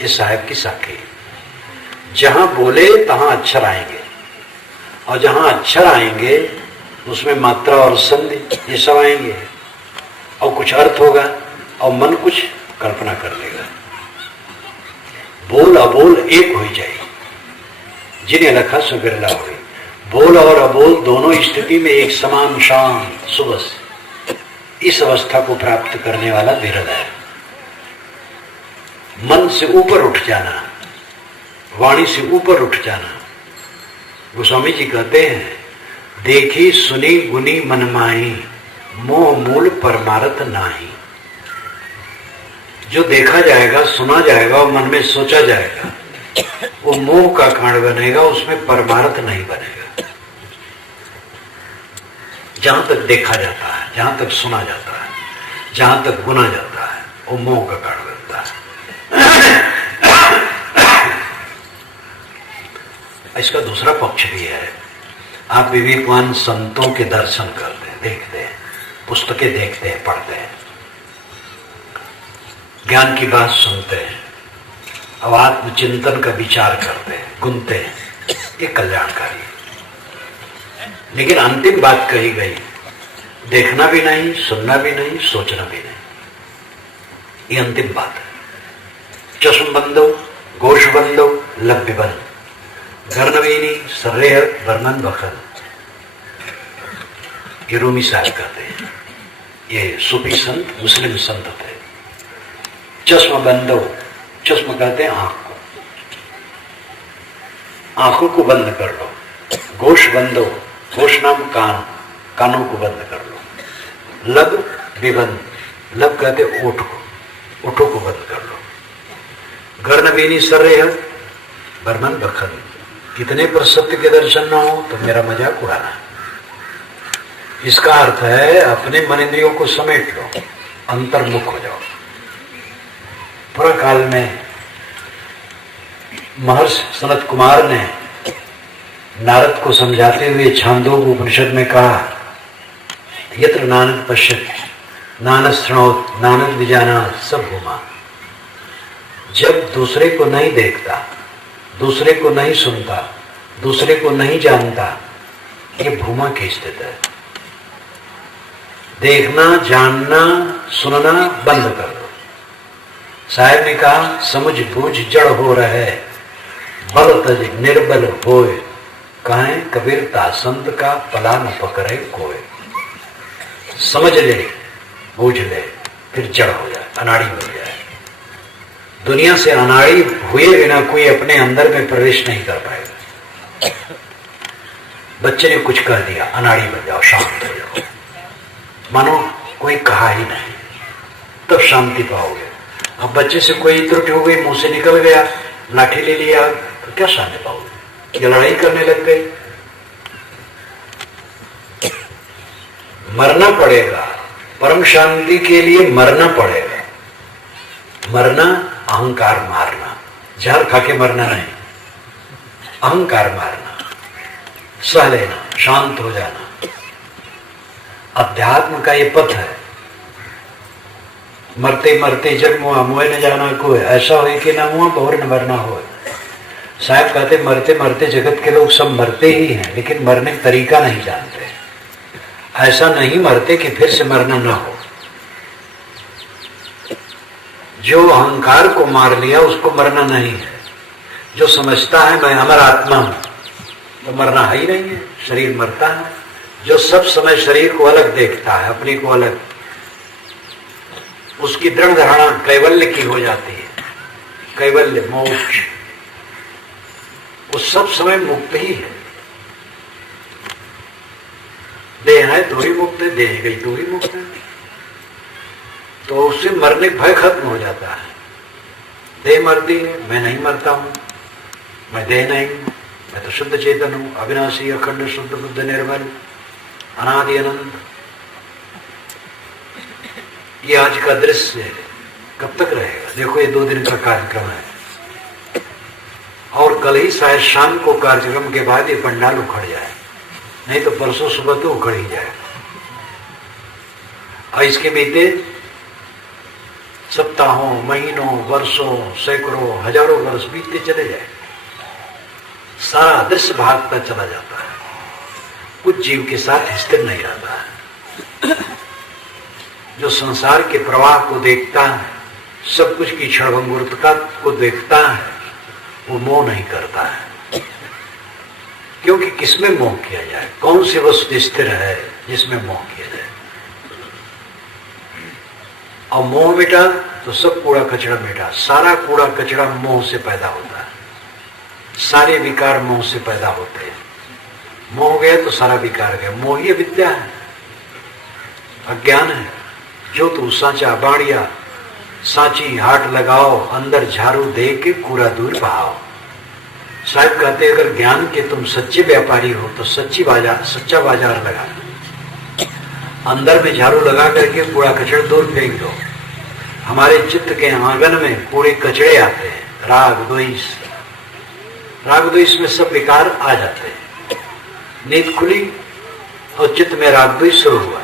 इस साहब की साखी, जहां बोले तहां अक्षर आएंगे, और जहां अक्षर आएंगे उसमें मात्रा और संधि ये सब आएंगे, और कुछ अर्थ होगा, और मन कुछ कल्पना कर लेगा। बोल अबोल एक हो जाए, जिन्हें लखा सुबिरला हुई। बोल और अबोल दोनों स्थिति में एक समान शांत सुबस, इस अवस्था को प्राप्त करने वाला विरल है। मन से ऊपर उठ जाना, वाणी से ऊपर उठ जाना। गोस्वामी जी कहते हैं, देखी सुनी गुनी मन माही, मोह मूल परमारथ नाही। जो देखा जाएगा, सुना जाएगा और मन में सोचा जाएगा, वो मोह का कारण बनेगा, उसमें परमार्थ नहीं बनेगा। जहां तक देखा जाता है, जहां तक सुना जाता है, जहां तक गुना जाता है, वो मोह का कारण बनता है। इसका दूसरा पक्ष भी है। आप विवेकवान संतों के दर्शन करते हैं, देखते हैं, पुस्तकें देखते हैं, पढ़ते हैं, ज्ञान की बात सुनते हैं, और आत्मचिंतन का विचार करते हैं, गुनते हैं, ये कल्याणकारी है। लेकिन अंतिम बात कही गई, देखना भी नहीं, सुनना भी नहीं, सोचना भी नहीं, ये अंतिम बात है। चश्म बंदो, गोश बंदो, लभ्य बंद, गर्नवीनी सर्रेह वर्णन बखल। ये रूमी साहब कहते हैं, ये सूफी संत, मुस्लिम संत थे। चश्म बंदो, चश्म कहते हैं आंख को, आंखों को बंद कर लो। गोश बंदो, गोश नाम कान, कानों को बंद कर लो। लब विबंद, लब कहते ओठ को, ओठों को बंद कर लो। गर्नवीनी सर्रेह वर्णन बखल, कितने पर सत्य के दर्शन न हो तो मेरा मजाक उड़ाना। इसका अर्थ है अपने मन इंद्रियों को समेट लो, अंतर्मुख हो जाओ। पूरा काल में महर्षि सनत कुमार ने नारद को समझाते हुए छांदोग्य उपनिषद में कहा, यत्र नानद पश्यति नानद शृणोति नानद विजानाति सब भूमा। जब दूसरे को नहीं देखता, दूसरे को नहीं सुनता, दूसरे को नहीं जानता, ये भूमा की स्थिति है। देखना, जानना, सुनना बंद कर दो। साहब ने कहा, समझ बूझ जड़ हो रहे, बल तज निर्बल होए, कहें कबीरता संत का पला न पकड़े कोई। समझ ले, बूझ ले, फिर जड़ हो जाए, अनाड़ी हो जाए। दुनिया से अनाड़ी हुए बिना कोई अपने अंदर में प्रवेश नहीं कर पाएगा। बच्चे ने कुछ कह दिया, अनाड़ी बन जाओ, शांत हो जाओ, मानो कोई कहा ही नहीं, तब शांति पाओगे। अब बच्चे से कोई त्रुटि हो गई, मुंह से निकल गया, लाठी ले लिया, तो क्या शांति पाओगे? ये लड़ाई करने लग गए। मरना पड़ेगा, परम शांति के लिए मरना पड़ेगा। मरना अहंकार मारना, जहर खा के मरना नहीं, अहंकार मारना, सह लेना, शांत हो जाना। अध्यात्म का ये पथ है। मरते मरते जग मुआ मुए न जाना कोई, ऐसा हो कि ना मुआ बहुर न मरना हो। साहब कहते मरते मरते जगत के लोग सब मरते ही हैं, लेकिन मरने का तरीका नहीं जानते। ऐसा नहीं मरते कि फिर से मरना ना हो। जो अहंकार को मार लिया उसको मरना नहीं है। जो समझता है मैं अमर आत्मा हूं, तो मरना है ही नहीं है, शरीर मरता है। जो सब समय शरीर को अलग देखता है, अपने को अलग, उसकी दृढ़ धारणा कैवल्य की हो जाती है। कैवल्य मोक्ष, वो सब समय मुक्त ही है। देह है तो ही मुक्त है, देह गई तो ही मुक्त है। तो उससे मरने का भय खत्म हो जाता है। देह मरती है, मैं नहीं मरता हूं, मैं देह नहीं हूं, मैं तो शुद्ध चेतन हूं, अविनाशी अखंड शुद्ध बुद्ध निर्मल अनादि अनंत। ये आज का दृश्य कब तक रहेगा? देखो ये 2 दिन का कार्यक्रम है, और कल ही शायद शाम को कार्यक्रम के बाद ये पंडाल उखड़ जाए। नहीं तो परसों सुबह तो उखड़ ही जाएगा। और इसके बीते सप्ताहों, महीनों, वर्षों, सैकड़ों, हजारों वर्ष बीतते चले जाए, सारा दृश्य भागता चला जाता है, कुछ जीव के साथ स्थिर नहीं रहता है। जो संसार के प्रवाह को देखता है, सब कुछ की क्षणभंगुरता को देखता है, वो मोह नहीं करता है। क्योंकि किसमें मोह किया जाए? कौन सी वस्तु स्थिर है जिसमें मोह किया जाए? और मोह मिटा तो सब कूड़ा कचरा मिटा। सारा कूड़ा कचरा मोह से पैदा होता है, सारे विकार मोह से पैदा होते हैं। मोह गया तो सारा विकार गया। मोह ही विद्या है, अज्ञान है। जो तू साचा बाड़िया सांची हाट लगाओ, अंदर झाड़ू दे के कूड़ा दूर बहाओ। साहब कहते अगर ज्ञान के तुम सच्चे व्यापारी हो तो सच्चा बाजार लगा, अंदर में झाड़ू लगा करके कूड़ा कचरा दूर फेंक दो। हमारे चित्त के आंगन में कूड़े कचड़े आते हैं, राग द्वेष में सब विकार आ जाते हैं। नींद खुली और चित्त में राग द्वेष शुरू हुआ।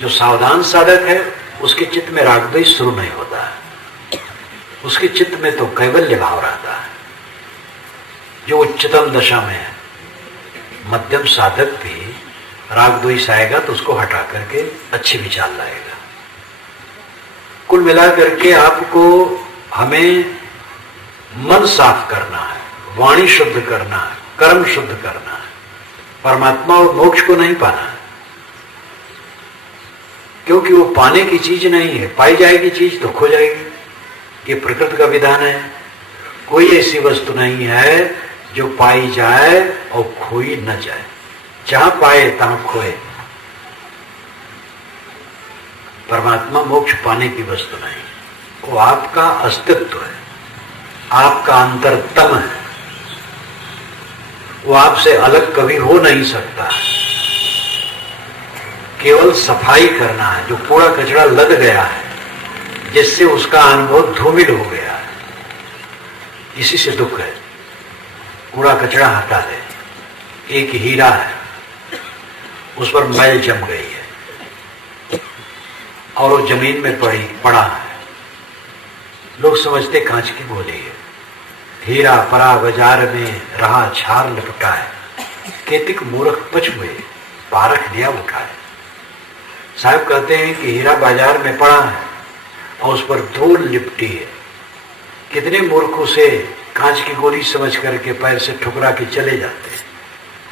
जो सावधान साधक है उसके चित्त में राग द्वेष शुरू नहीं होता है, उसके चित्त में तो कैवल्य भाव रहता है, जो उच्चतम दशा में है। मध्यम साधक भी राग द्वेष आएगा तो उसको हटा करके अच्छे विचार लाएगा। कुल मिला करके आपको हमें मन साफ करना है, वाणी शुद्ध करना है, कर्म शुद्ध करना है। परमात्मा और मोक्ष को नहीं पाना है, क्योंकि वो पाने की चीज नहीं है। पाई जाएगी चीज तो खो जाएगी, ये प्रकृति का विधान है। कोई ऐसी वस्तु नहीं है जो पाई जाए और खोई न जाए। जहां पाए तहां खोए। परमात्मा मोक्ष पाने की वस्तु नहीं, वो आपका अस्तित्व है, आपका अंतरतम है। वो आपसे अलग कभी हो नहीं सकता। केवल सफाई करना है। जो कूड़ा कचरा लद गया है, जिससे उसका अनुभव धूमिल हो गया है, इसी से दुख है। कूड़ा कचरा हटा दे। एक हीरा है, उस पर मैल जम गई है और वो जमीन में पड़ा है। लोग समझते कांच की गोली है। हीरा परा बाजार में रहा छार लपटा है, केतिक मूर्ख पच हुए पारख लिया उठाए। साहब कहते हैं कि हीरा बाजार में पड़ा है और उस पर धूल लिपटी है। कितने मूर्ख उसे कांच की गोली समझ करके पैर से ठुकरा के चले जाते हैं,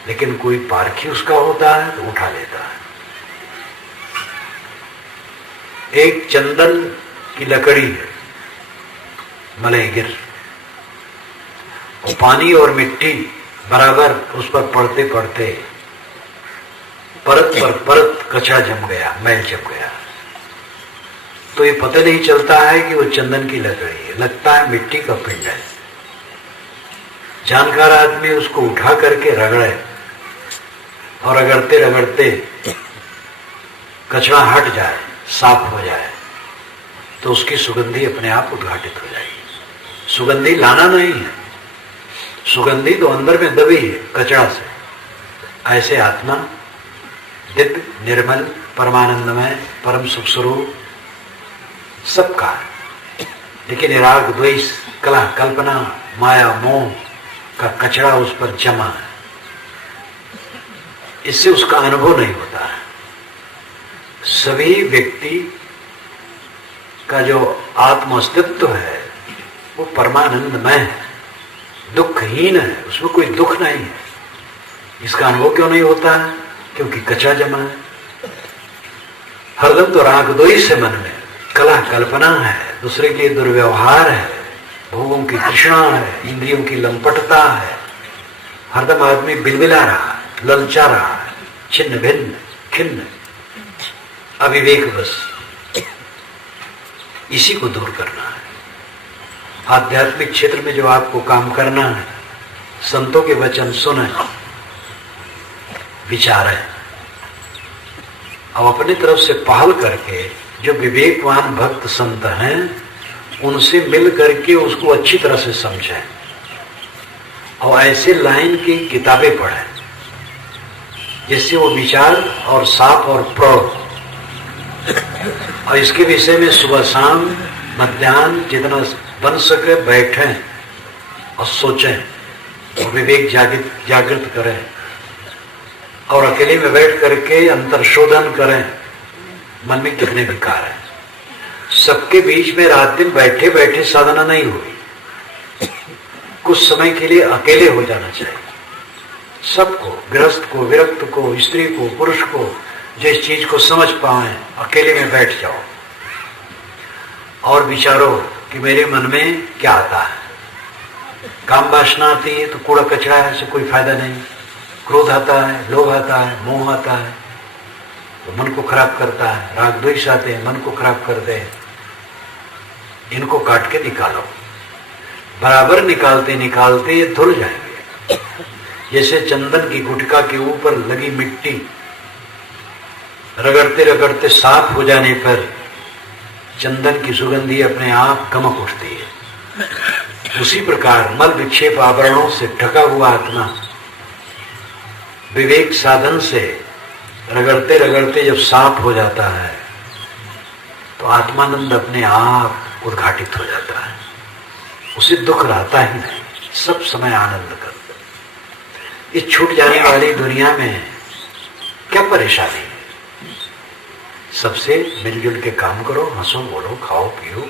लेकिन कोई पारखी उसका होता है तो उठा लेता है। एक चंदन की लकड़ी है, मलयगिर, और पानी और मिट्टी बराबर उस पर पड़ते पड़ते परत पर परत कचरा जम गया, मैल जम गया। तो ये पता नहीं चलता है कि वो चंदन की लकड़ी है, लगता है मिट्टी का पिंड है। जानकार आदमी उसको उठा करके रगड़े और रगड़ते रगड़ते कचरा हट जाए, साफ हो जाए, तो उसकी सुगंधी अपने आप उद्घाटित हो जाएगी। सुगंधी लाना नहीं है, सुगंधी तो अंदर में दबी है कचरा से। ऐसे आत्मा दिव्य, निर्मल, परमानंदमय, परम सुख स्वरूप सबका है, लेकिन राग द्वेष, कलह, कल्पना, माया, मोह का कचरा उस पर जमा है। इससे उसका अनुभव नहीं होता है। सभी व्यक्ति का जो आत्म अस्तित्व है वो परमानंदमय है, दुखहीन है, उसमें कोई दुख नहीं है। इसका अनुभव क्यों नहीं होता है? क्योंकि कचरा जमा है। हरदम तो राग द्वेष है, मन में कलह कल्पना है, दूसरे के लिए दुर्व्यवहार है, भोगों की तृष्णा है, इंद्रियों की लंपटता है। हरदम आदमी बिलबिला रहा है, ललचा रहा है, छिन्न भिन्न खिन्न, अविवेक बस। इसी को दूर करना है। आध्यात्मिक क्षेत्र में जो आपको काम करना है, संतों के वचन सुने, विचारें, अब अपनी तरफ से पहल करके जो विवेकवान भक्त संत हैं उनसे मिल करके उसको अच्छी तरह से समझें और ऐसे लाइन की किताबें पढ़ें जिससे वो विचार और साप और प्रौढ़ और इसके विषय में सुबह शाम मध्याह्न जितना बन सके बैठें और सोचें और विवेक जागृत करें और अकेले में बैठ करके अंतर्शोधन करें। मन में कितने विकार हैं। सबके बीच में रात दिन बैठे बैठे साधना नहीं हुई। कुछ समय के लिए अकेले हो जाना चाहिए। सबको, गृहस्थ को, विरक्त को, स्त्री को, पुरुष को, जिस चीज को समझ पाए अकेले में बैठ जाओ और विचारो कि मेरे मन में क्या आता है। काम वासना आती है तो कूड़ा कचरा है, इससे कोई फायदा नहीं। क्रोध आता है, लोभ आता है, मोह आता है तो मन को खराब करता है। राग द्वेष आते हैं, मन को खराब करते हैं। इनको काट के निकालो। बराबर निकालते निकालते ये धुल जाएंगे। जैसे चंदन की गुटका के ऊपर लगी मिट्टी रगड़ते रगड़ते साफ हो जाने पर चंदन की सुगंधी अपने आप गमक उठती है। उसी प्रकार मल विक्षेप आवरणों से ढका हुआ आत्मा विवेक साधन से रगड़ते रगड़ते जब साफ हो जाता है तो आत्मानंद अपने आप उद्घाटित हो जाता है। उसे दुख रहता ही नहीं, सब समय आनंद करता। इस छूट जाने वाली दुनिया में क्या परेशानी है? सबसे मिलजुल के काम करो, हंसो, बोलो, खाओ, पियो,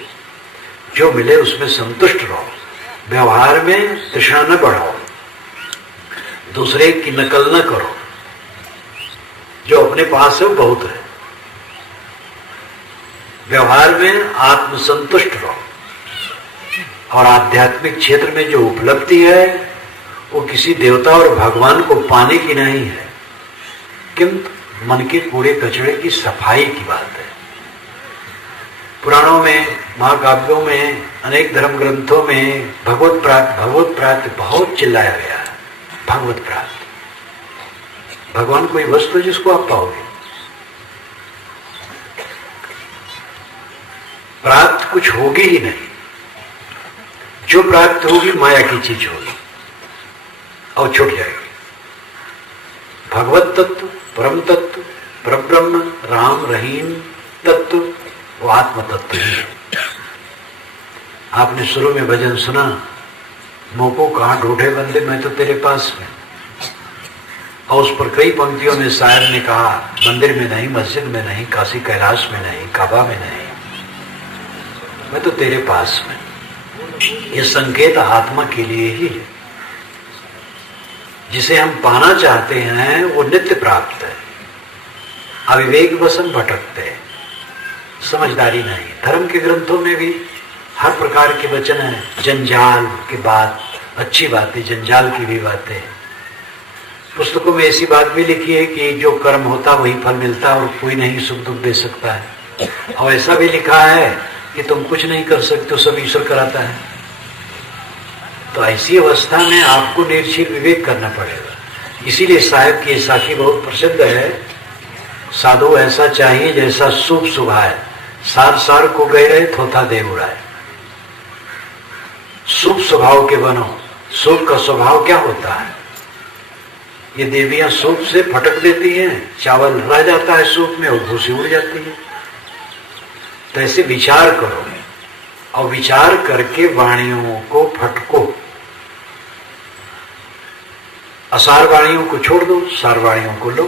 जो मिले उसमें संतुष्ट रहो। व्यवहार में तृष्णा न बढ़ाओ, दूसरे की नकल न करो। जो अपने पास है वो बहुत है। व्यवहार में आत्मसंतुष्ट रहो और आध्यात्मिक क्षेत्र में जो उपलब्धि है वो किसी देवता और भगवान को पाने की नहीं है, किंतु मन के कूड़े कचड़े की सफाई की बात है। पुराणों में, महाकाव्यों में, अनेक धर्म ग्रंथों में भगवत प्राप्ति बहुत चिल्लाया गया है। भगवत प्राप्ति, भगवान कोई वस्तु जिसको आप पाओगे। प्राप्त कुछ होगी ही नहीं। जो प्राप्त होगी माया की चीज होगी और छूट जाएगी। भगवत तत्व, परम तत्व, परब्रह्म, राम रहीम तत्व वो आत्म तत्व है। आपने शुरू में भजन सुना, मोको कहाँ ढूंढे बंदे, मैं तो तेरे पास में। और उस पर कई पंक्तियों में शायर ने कहा, मंदिर में नहीं, मस्जिद में नहीं, काशी कैलाश में नहीं, काबा में नहीं, मैं तो तेरे पास में। ये संकेत आत्मा के लिए ही है। जिसे हम पाना चाहते हैं वो नित्य प्राप्त है। अविवेक वश हम भटकते हैं, समझदारी नहीं। धर्म के ग्रंथों में भी हर प्रकार के वचन है। जंजाल की बात, अच्छी बातें, जंजाल की भी बातें। पुस्तकों में ऐसी बात भी लिखी है कि जो कर्म होता वही फल मिलता और कोई नहीं सुख दुख दे सकता है। और ऐसा भी लिखा है कि तुम कुछ नहीं कर सकते, सब ईश्वर कराता है। तो ऐसी अवस्था में आपको निर्शील विवेक करना पड़ेगा। इसीलिए साहिब की साखी बहुत प्रसिद्ध है, साधु ऐसा चाहिए जैसा शुभ सुभाए, सार सार को गए रहे थोथा दे उड़ाए। शुभ स्वभाव के बनो। शुभ का स्वभाव क्या होता है? ये देवियां सूप से फटक देती हैं, चावल रह जाता है सूप में और भूसी उड़ जाती है। तो ऐसे विचार करो और विचार करके वाणियों को फटको। असार वाणियों को छोड़ दो, सार वाणियों को लो।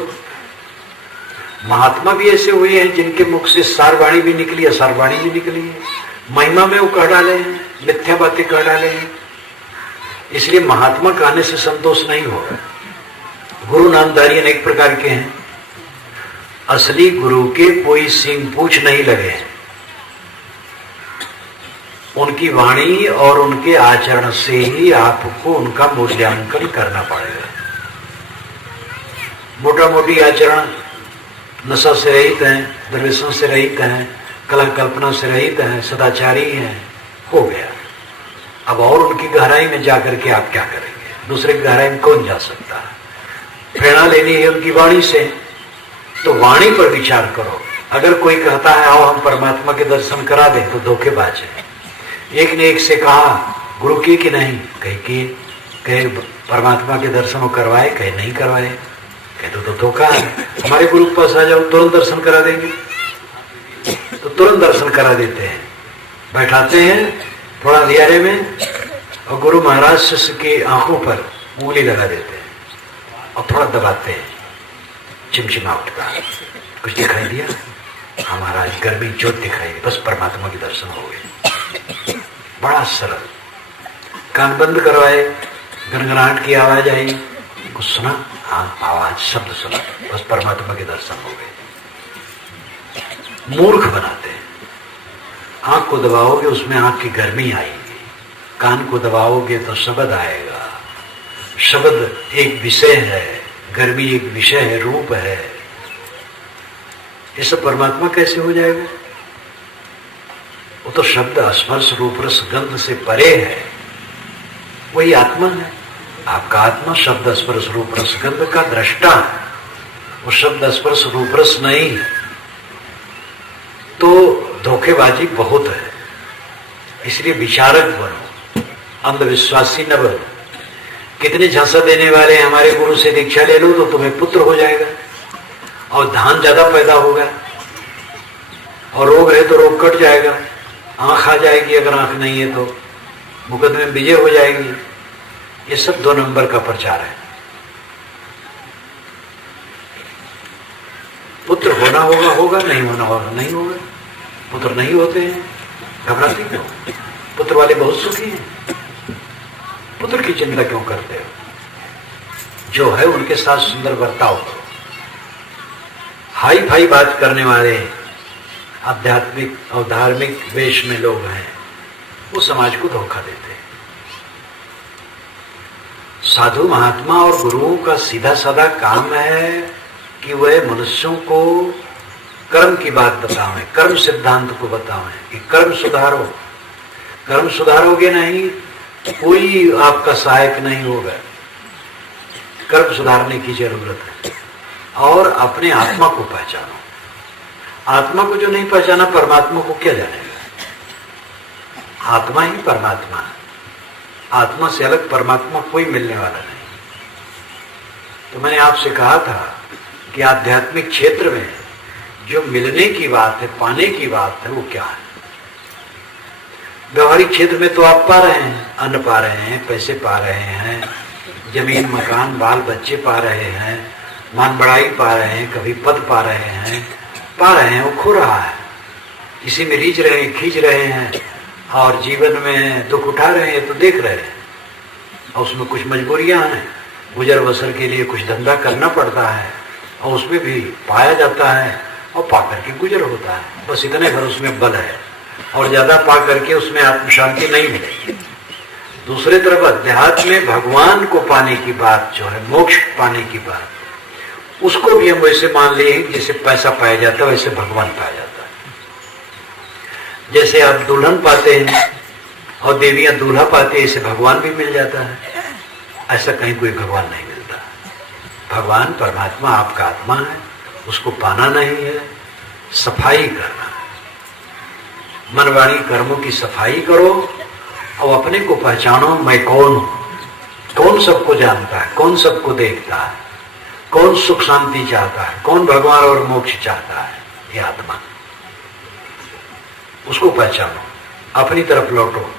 महात्मा भी ऐसे हुए हैं जिनके मुख से सार वाणी भी निकली, असार वाणी भी निकली है। महिमा में वो कह डाले हैं, मिथ्या बातें कह डाले हैं। इसलिए महात्मा कहने से संतोष नहीं होगा। गुरु नामधारी अनेक प्रकार के हैं। असली गुरु के कोई सींग पूछ नहीं लगे हैं। उनकी वाणी और उनके आचरण से ही आपको उनका मूल्यांकन करना पड़ेगा। मोटा मोटी आचरण, नशा से रहित हैं, दुर्व्यसन से रहित हैं, कला कल्पना से रहित हैं, सदाचारी हैं, हो गया। अब और उनकी गहराई में जाकर के आप क्या करेंगे? दूसरे की गहराई में कौन जा सकता है? प्रेरणा लेनी है उनकी वाणी से, तो वाणी पर विचार करो। अगर कोई कहता है आओ हम परमात्मा के दर्शन करा दें, तो धोखेबाज है। एक ने एक से कहा गुरु की कि नहीं, कहे कि कहे परमात्मा के दर्शन करवाए, कहे नहीं करवाए, कहते तो धोखा है, हमारे गुरु के पास आ जाओ, तुरंत दर्शन करा देंगे। तो तुरंत दर्शन करा देते हैं, बैठाते हैं थोड़ा अंधियारे में, और गुरु महाराज शिष्य की आंखों पर उंगली लगा देते हैं और थोड़ा दबाते हैं, चिमचिमा उठता, कुछ दिखाई दिया? हाँ महाराज, गर्मी जोत दिखाई दी, बस परमात्मा के दर्शन हो गए। बड़ा सरल। कान बंद करवाए, गनगनाहट की आवाज आई, कुछ सुना? हाँ आवाज, शब्द सुना, बस परमात्मा के दर्शन हो गए। मूर्ख बनाते हैं। आंख को दबाओगे उसमें आंख की गर्मी आएगी, कान को दबाओगे तो शब्द आएगा, शब्द एक विषय है, गर्मी एक विषय है, रूप है। ये सब परमात्मा कैसे हो जाएगा? वो तो शब्द स्पर्श रूप रस गंध से परे है, वही आत्मा है। आपका आत्मा शब्द स्पर्श रूप रस गंध का दृष्टा है, वो शब्द स्पर्श रूप रस नहीं है। तो धोखेबाजी बहुत है, इसलिए विचारक बनो, अंधविश्वासी न बनो। कितने झांसा देने वाले हमारे गुरु से दीक्षा ले लो तो तुम्हें पुत्र हो जाएगा और धान ज्यादा पैदा होगा, और रोग है तो रोग कट जाएगा, आंख आ जाएगी, अगर आंख नहीं है तो मुकदमे में विजय हो जाएगी। ये सब 2 नंबर का प्रचार है। पुत्र होना होगा होगा, नहीं होना होगा नहीं होगा। पुत्र नहीं होते हैं, घबराते क्यों? पुत्र वाले बहुत सुखी हैं, पुत्र की चिंता क्यों करते हो? जो है उनके साथ सुंदर बर्ताव करो। हाई फाई बात करने वाले आध्यात्मिक और धार्मिक वेश में लोग हैं, वो समाज को धोखा देते हैं। साधु महात्मा और गुरुओं का सीधा साधा काम है कि वह मनुष्यों को कर्म की बात बतावें, कर्म सिद्धांत को बतावें कि कर्म सुधारो। कर्म सुधारोगे नहीं, कोई आपका सहायक नहीं होगा। कर्म सुधारने की जरूरत है, और अपने आत्मा को पहचानो। आत्मा को जो नहीं पहचाना, परमात्मा को क्या जानेगा? आत्मा ही परमात्मा है, आत्मा से अलग परमात्मा कोई मिलने वाला नहीं। तो मैंने आपसे कहा था कि आध्यात्मिक क्षेत्र में जो मिलने की बात है, पाने की बात है, वो क्या है? व्यवहारिक क्षेत्र में तो आप पा रहे हैं, अन्न पा रहे हैं, पैसे पा रहे हैं, जमीन मकान बाल बच्चे पा रहे हैं, मान बढ़ाई पा रहे हैं, कभी पद पा रहे हैं, वो खो रहा है। इसी में रीझ रहे हैं, खींच रहे हैं, और जीवन में दुख उठा रहे हैं तो देख रहे हैं, और उसमें कुछ मजबूरियां हैं, गुजर बसर के लिए कुछ धंधा करना पड़ता है, और उसमें भी पाया जाता है और पा करके गुजर होता है। बस इतने भर उसमें बल है, और ज्यादा पा करके उसमें आत्म शांति नहीं मिलेगी। दूसरी तरफ अध्यात्म में भगवान को पाने की बात जो है, मोक्ष पाने की बात, उसको भी हम वैसे मान लिए जैसे पैसा पाया जाता है वैसे भगवान पाया जाता है। जैसे आप दुल्हन पाते हैं और देवियां दूल्हा पाती है, ऐसे भगवान भी मिल जाता है। ऐसा कहीं कोई भगवान नहीं मिलता। भगवान परमात्मा आपका आत्मा है, उसको पाना नहीं है, सफाई करना है। मनवाणी कर्मों की सफाई करो और अपने को पहचानो, मैं कौन हूं। कौन सबको जानता है, कौन सबको देखता है, कौन सुख शांति चाहता है, कौन भगवान और मोक्ष चाहता है? ये आत्मा। उसको पहचानो, अपनी तरफ लौटो।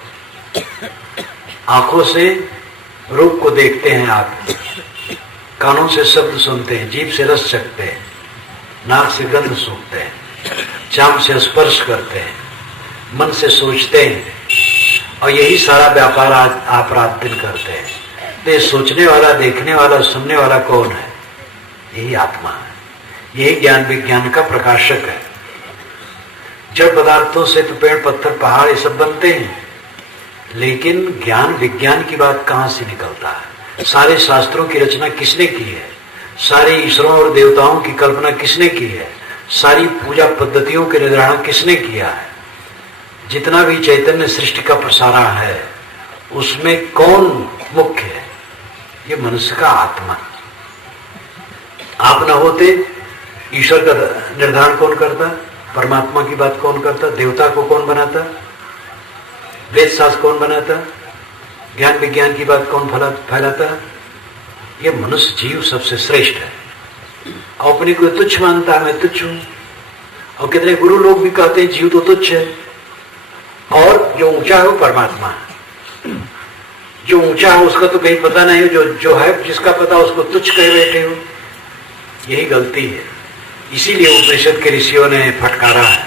आंखों से रूप को देखते हैं आप, कानों से शब्द सुनते हैं, जीभ से रस चखते हैं, नाक से गंध सूंघते हैं, चाम से स्पर्श करते हैं, मन से सोचते हैं, और यही सारा व्यापार आज आप रात दिन करते हैं। तो ये सोचने वाला, देखने वाला, सुनने वाला कौन है? यही आत्मा है। यही ज्ञान विज्ञान का प्रकाशक है। जड़ पदार्थों से तो पेड़ पत्थर पहाड़ ये सब बनते हैं, लेकिन ज्ञान विज्ञान की बात कहां से निकलता है? सारे शास्त्रों की रचना किसने की है? सारे ईश्वरों और देवताओं की कल्पना किसने की है? सारी पूजा पद्धतियों के निर्धारण किसने किया है? जितना भी चैतन्य सृष्टि का प्रसारण है, उसमें कौन मुख्य है? ये मनुष्य का आत्मा। आप न होते, ईश्वर का निर्धारण कौन करता? परमात्मा की बात कौन करता? देवता को कौन बनाता? वेद शास्त्र कौन बनाता? ज्ञान विज्ञान की बात कौन फैलाता? ये मनुष्य जीव सबसे श्रेष्ठ है। और अपने को तुच्छ मानता है, मैं तुच्छ हूं। और कितने गुरु लोग भी कहते हैं जीव तो तुच्छ है, और जो ऊंचा है वो परमात्मा है। जो ऊंचा है उसका तो कहीं पता नहीं, जो है जिसका पता उसको तुच्छ कह बैठे हो। यही गलती है। इसीलिए उपनिषद के ऋषियों ने फटकारा है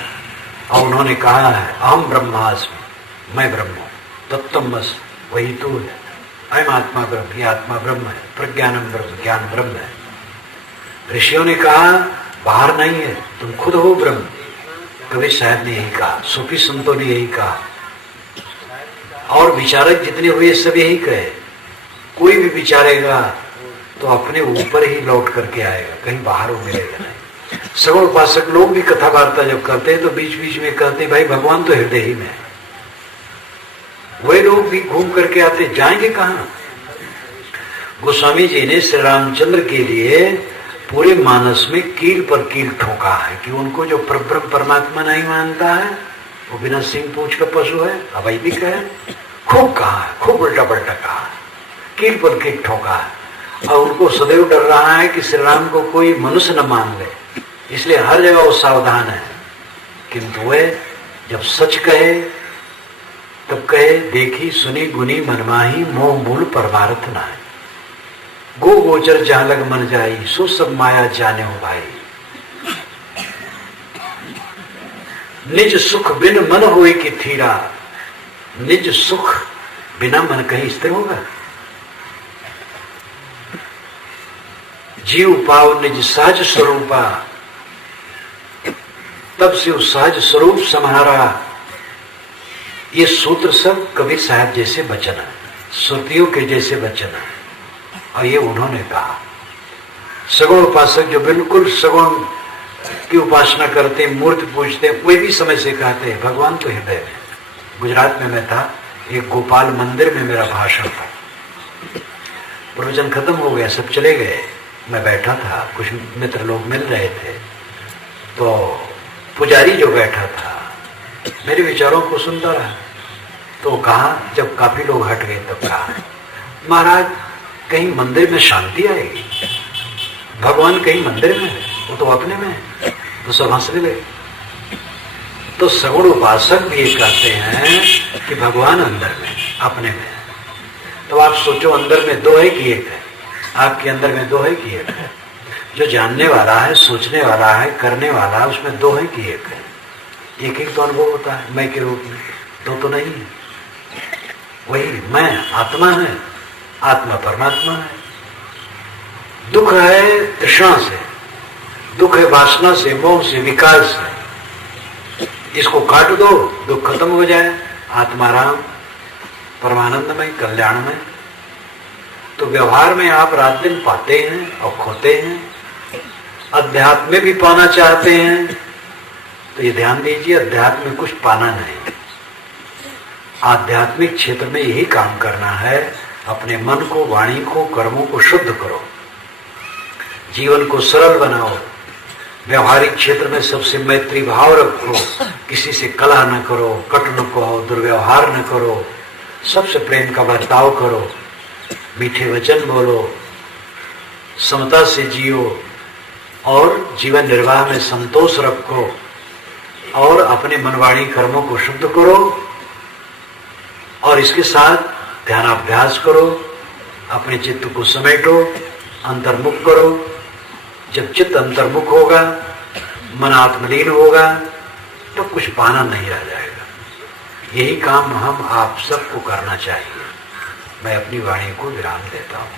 और उन्होंने कहा है अहम ब्रह्मास्मि, मैं ब्रह्म हूं, तत्तमस वही तू है, अयम आत्मा ब्रह्म, ये आत्मा ब्रह्म है, प्रज्ञानम ब्रह्म, ज्ञान ब्रह्म है। ऋषियों ने कहा बाहर नहीं है, तुम खुद हो ब्रह्म। कबीर साहब ने यही कहा, सूफी संतों ने यही कहा, और विचारक जितने हुए सब यही कहे। कोई भी विचारेगा तो अपने ऊपर ही लौट करके आएगा, कहीं बाहर वो मिलेगा नहीं। सगुण उपासक लोग भी कथा वार्ता जब करते हैं तो बीच बीच में कहते हैं भाई भगवान तो हृदय ही में है। वे लोग भी घूम करके आते, जाएंगे कहां? गोस्वामी जी ने श्री रामचंद्र के लिए पूरे मानस में कील पर कील ठोका है कि उनको जो परब्रह्म परमात्मा नहीं मानता है वो बिना सिंह पूछ का पशु है, अवैदिक है। खूब कहा है, खूब उल्टा पलटा कहा है, कील पर कील ठोका है। और उनको सदैव डर रहा है कि श्री राम को कोई मनुष्य न मान ले, इसलिए हर जगह वो सावधान है। किंतु वे जब सच कहे तब कहे देखी सुनी गुनी मनमाही, मोह मूल परमार्थ ना है। गो गोचर जहां लग मन जाई, सो सब माया जाने हो भाई। निज सुख बिन मन होए कि थीरा, निज सुख बिना मन कहीं स्थिर होगा। जीव पाओ निज सहज स्वरूपा, तब से उस सहज स्वरूप सम्हारा। ये सूत्र सब कबीर साहब जैसे वचन है, श्रुतियों के जैसे वचन है। और ये उन्होंने कहा। सगुण उपासक जो बिल्कुल सगुण की उपासना करते हैं, मूर्ति पूजते हैं, वे भी समय से कहते हैं भगवान तो हृदय में। गुजरात में मैं था, एक गोपाल मंदिर में मेरा भाषण था। प्रवचन खत्म हो गया, सब चले गए, मैं बैठा था, कुछ मित्र लोग मिल रहे थे। तो पुजारी जो बैठा था मेरे विचारों को सुनता रहा। तो कहा, जब काफी लोग हट गए तब कहा, महाराज कहीं मंदिर में शांति आएगी, भगवान कहीं मंदिर में है, वो तो अपने में है। तो सब हंसने लगे। तो सगुण उपासक भी ये कहते हैं कि भगवान अंदर में, अपने में है। तो आप सोचो, अंदर में दो है कि एक है? आपके अंदर में दो है कि एक है? जो जानने वाला है, सोचने वाला है, करने वाला है, उसमें दो है कि एक है? एक एक तो अनुभव होता है मैं के रूप में, दो तो नहीं है। वही मैं आत्मा है, आत्मा परमात्मा है। दुख है तृष्णा से, दुख है वासना से, मोह से, विकार से। इसको काट दो, दुख खत्म हो जाए, आत्माराम, परमानंदमय, कल्याणमय। तो व्यवहार में आप रात दिन पाते हैं और खोते हैं। अध्यात्म में भी पाना चाहते हैं तो ये ध्यान दीजिए, अध्यात्म में कुछ पाना नहीं। आध्यात्मिक क्षेत्र में यही काम करना है, अपने मन को, वाणी को, कर्मों को शुद्ध करो, जीवन को सरल बनाओ। व्यवहारिक क्षेत्र में सबसे मैत्री भाव रखो, किसी से कलह न करो, कट न कहो, दुर्व्यवहार न करो, सबसे प्रेम का बर्ताव करो, मीठे वचन बोलो, समता से जियो और जीवन निर्वाह में संतोष रखो और अपने मनवाणी कर्मों को शुद्ध करो। और इसके साथ ध्यानाभ्यास करो, अपने चित्त को समेटो, अंतर्मुख करो। जब चित्त अंतर्मुख होगा, मन आत्मलीन होगा, तो कुछ पाना नहीं रह जाएगा। यही काम हम आप सबको करना चाहिए। मैं अपनी वाणी को विराम देता हूँ।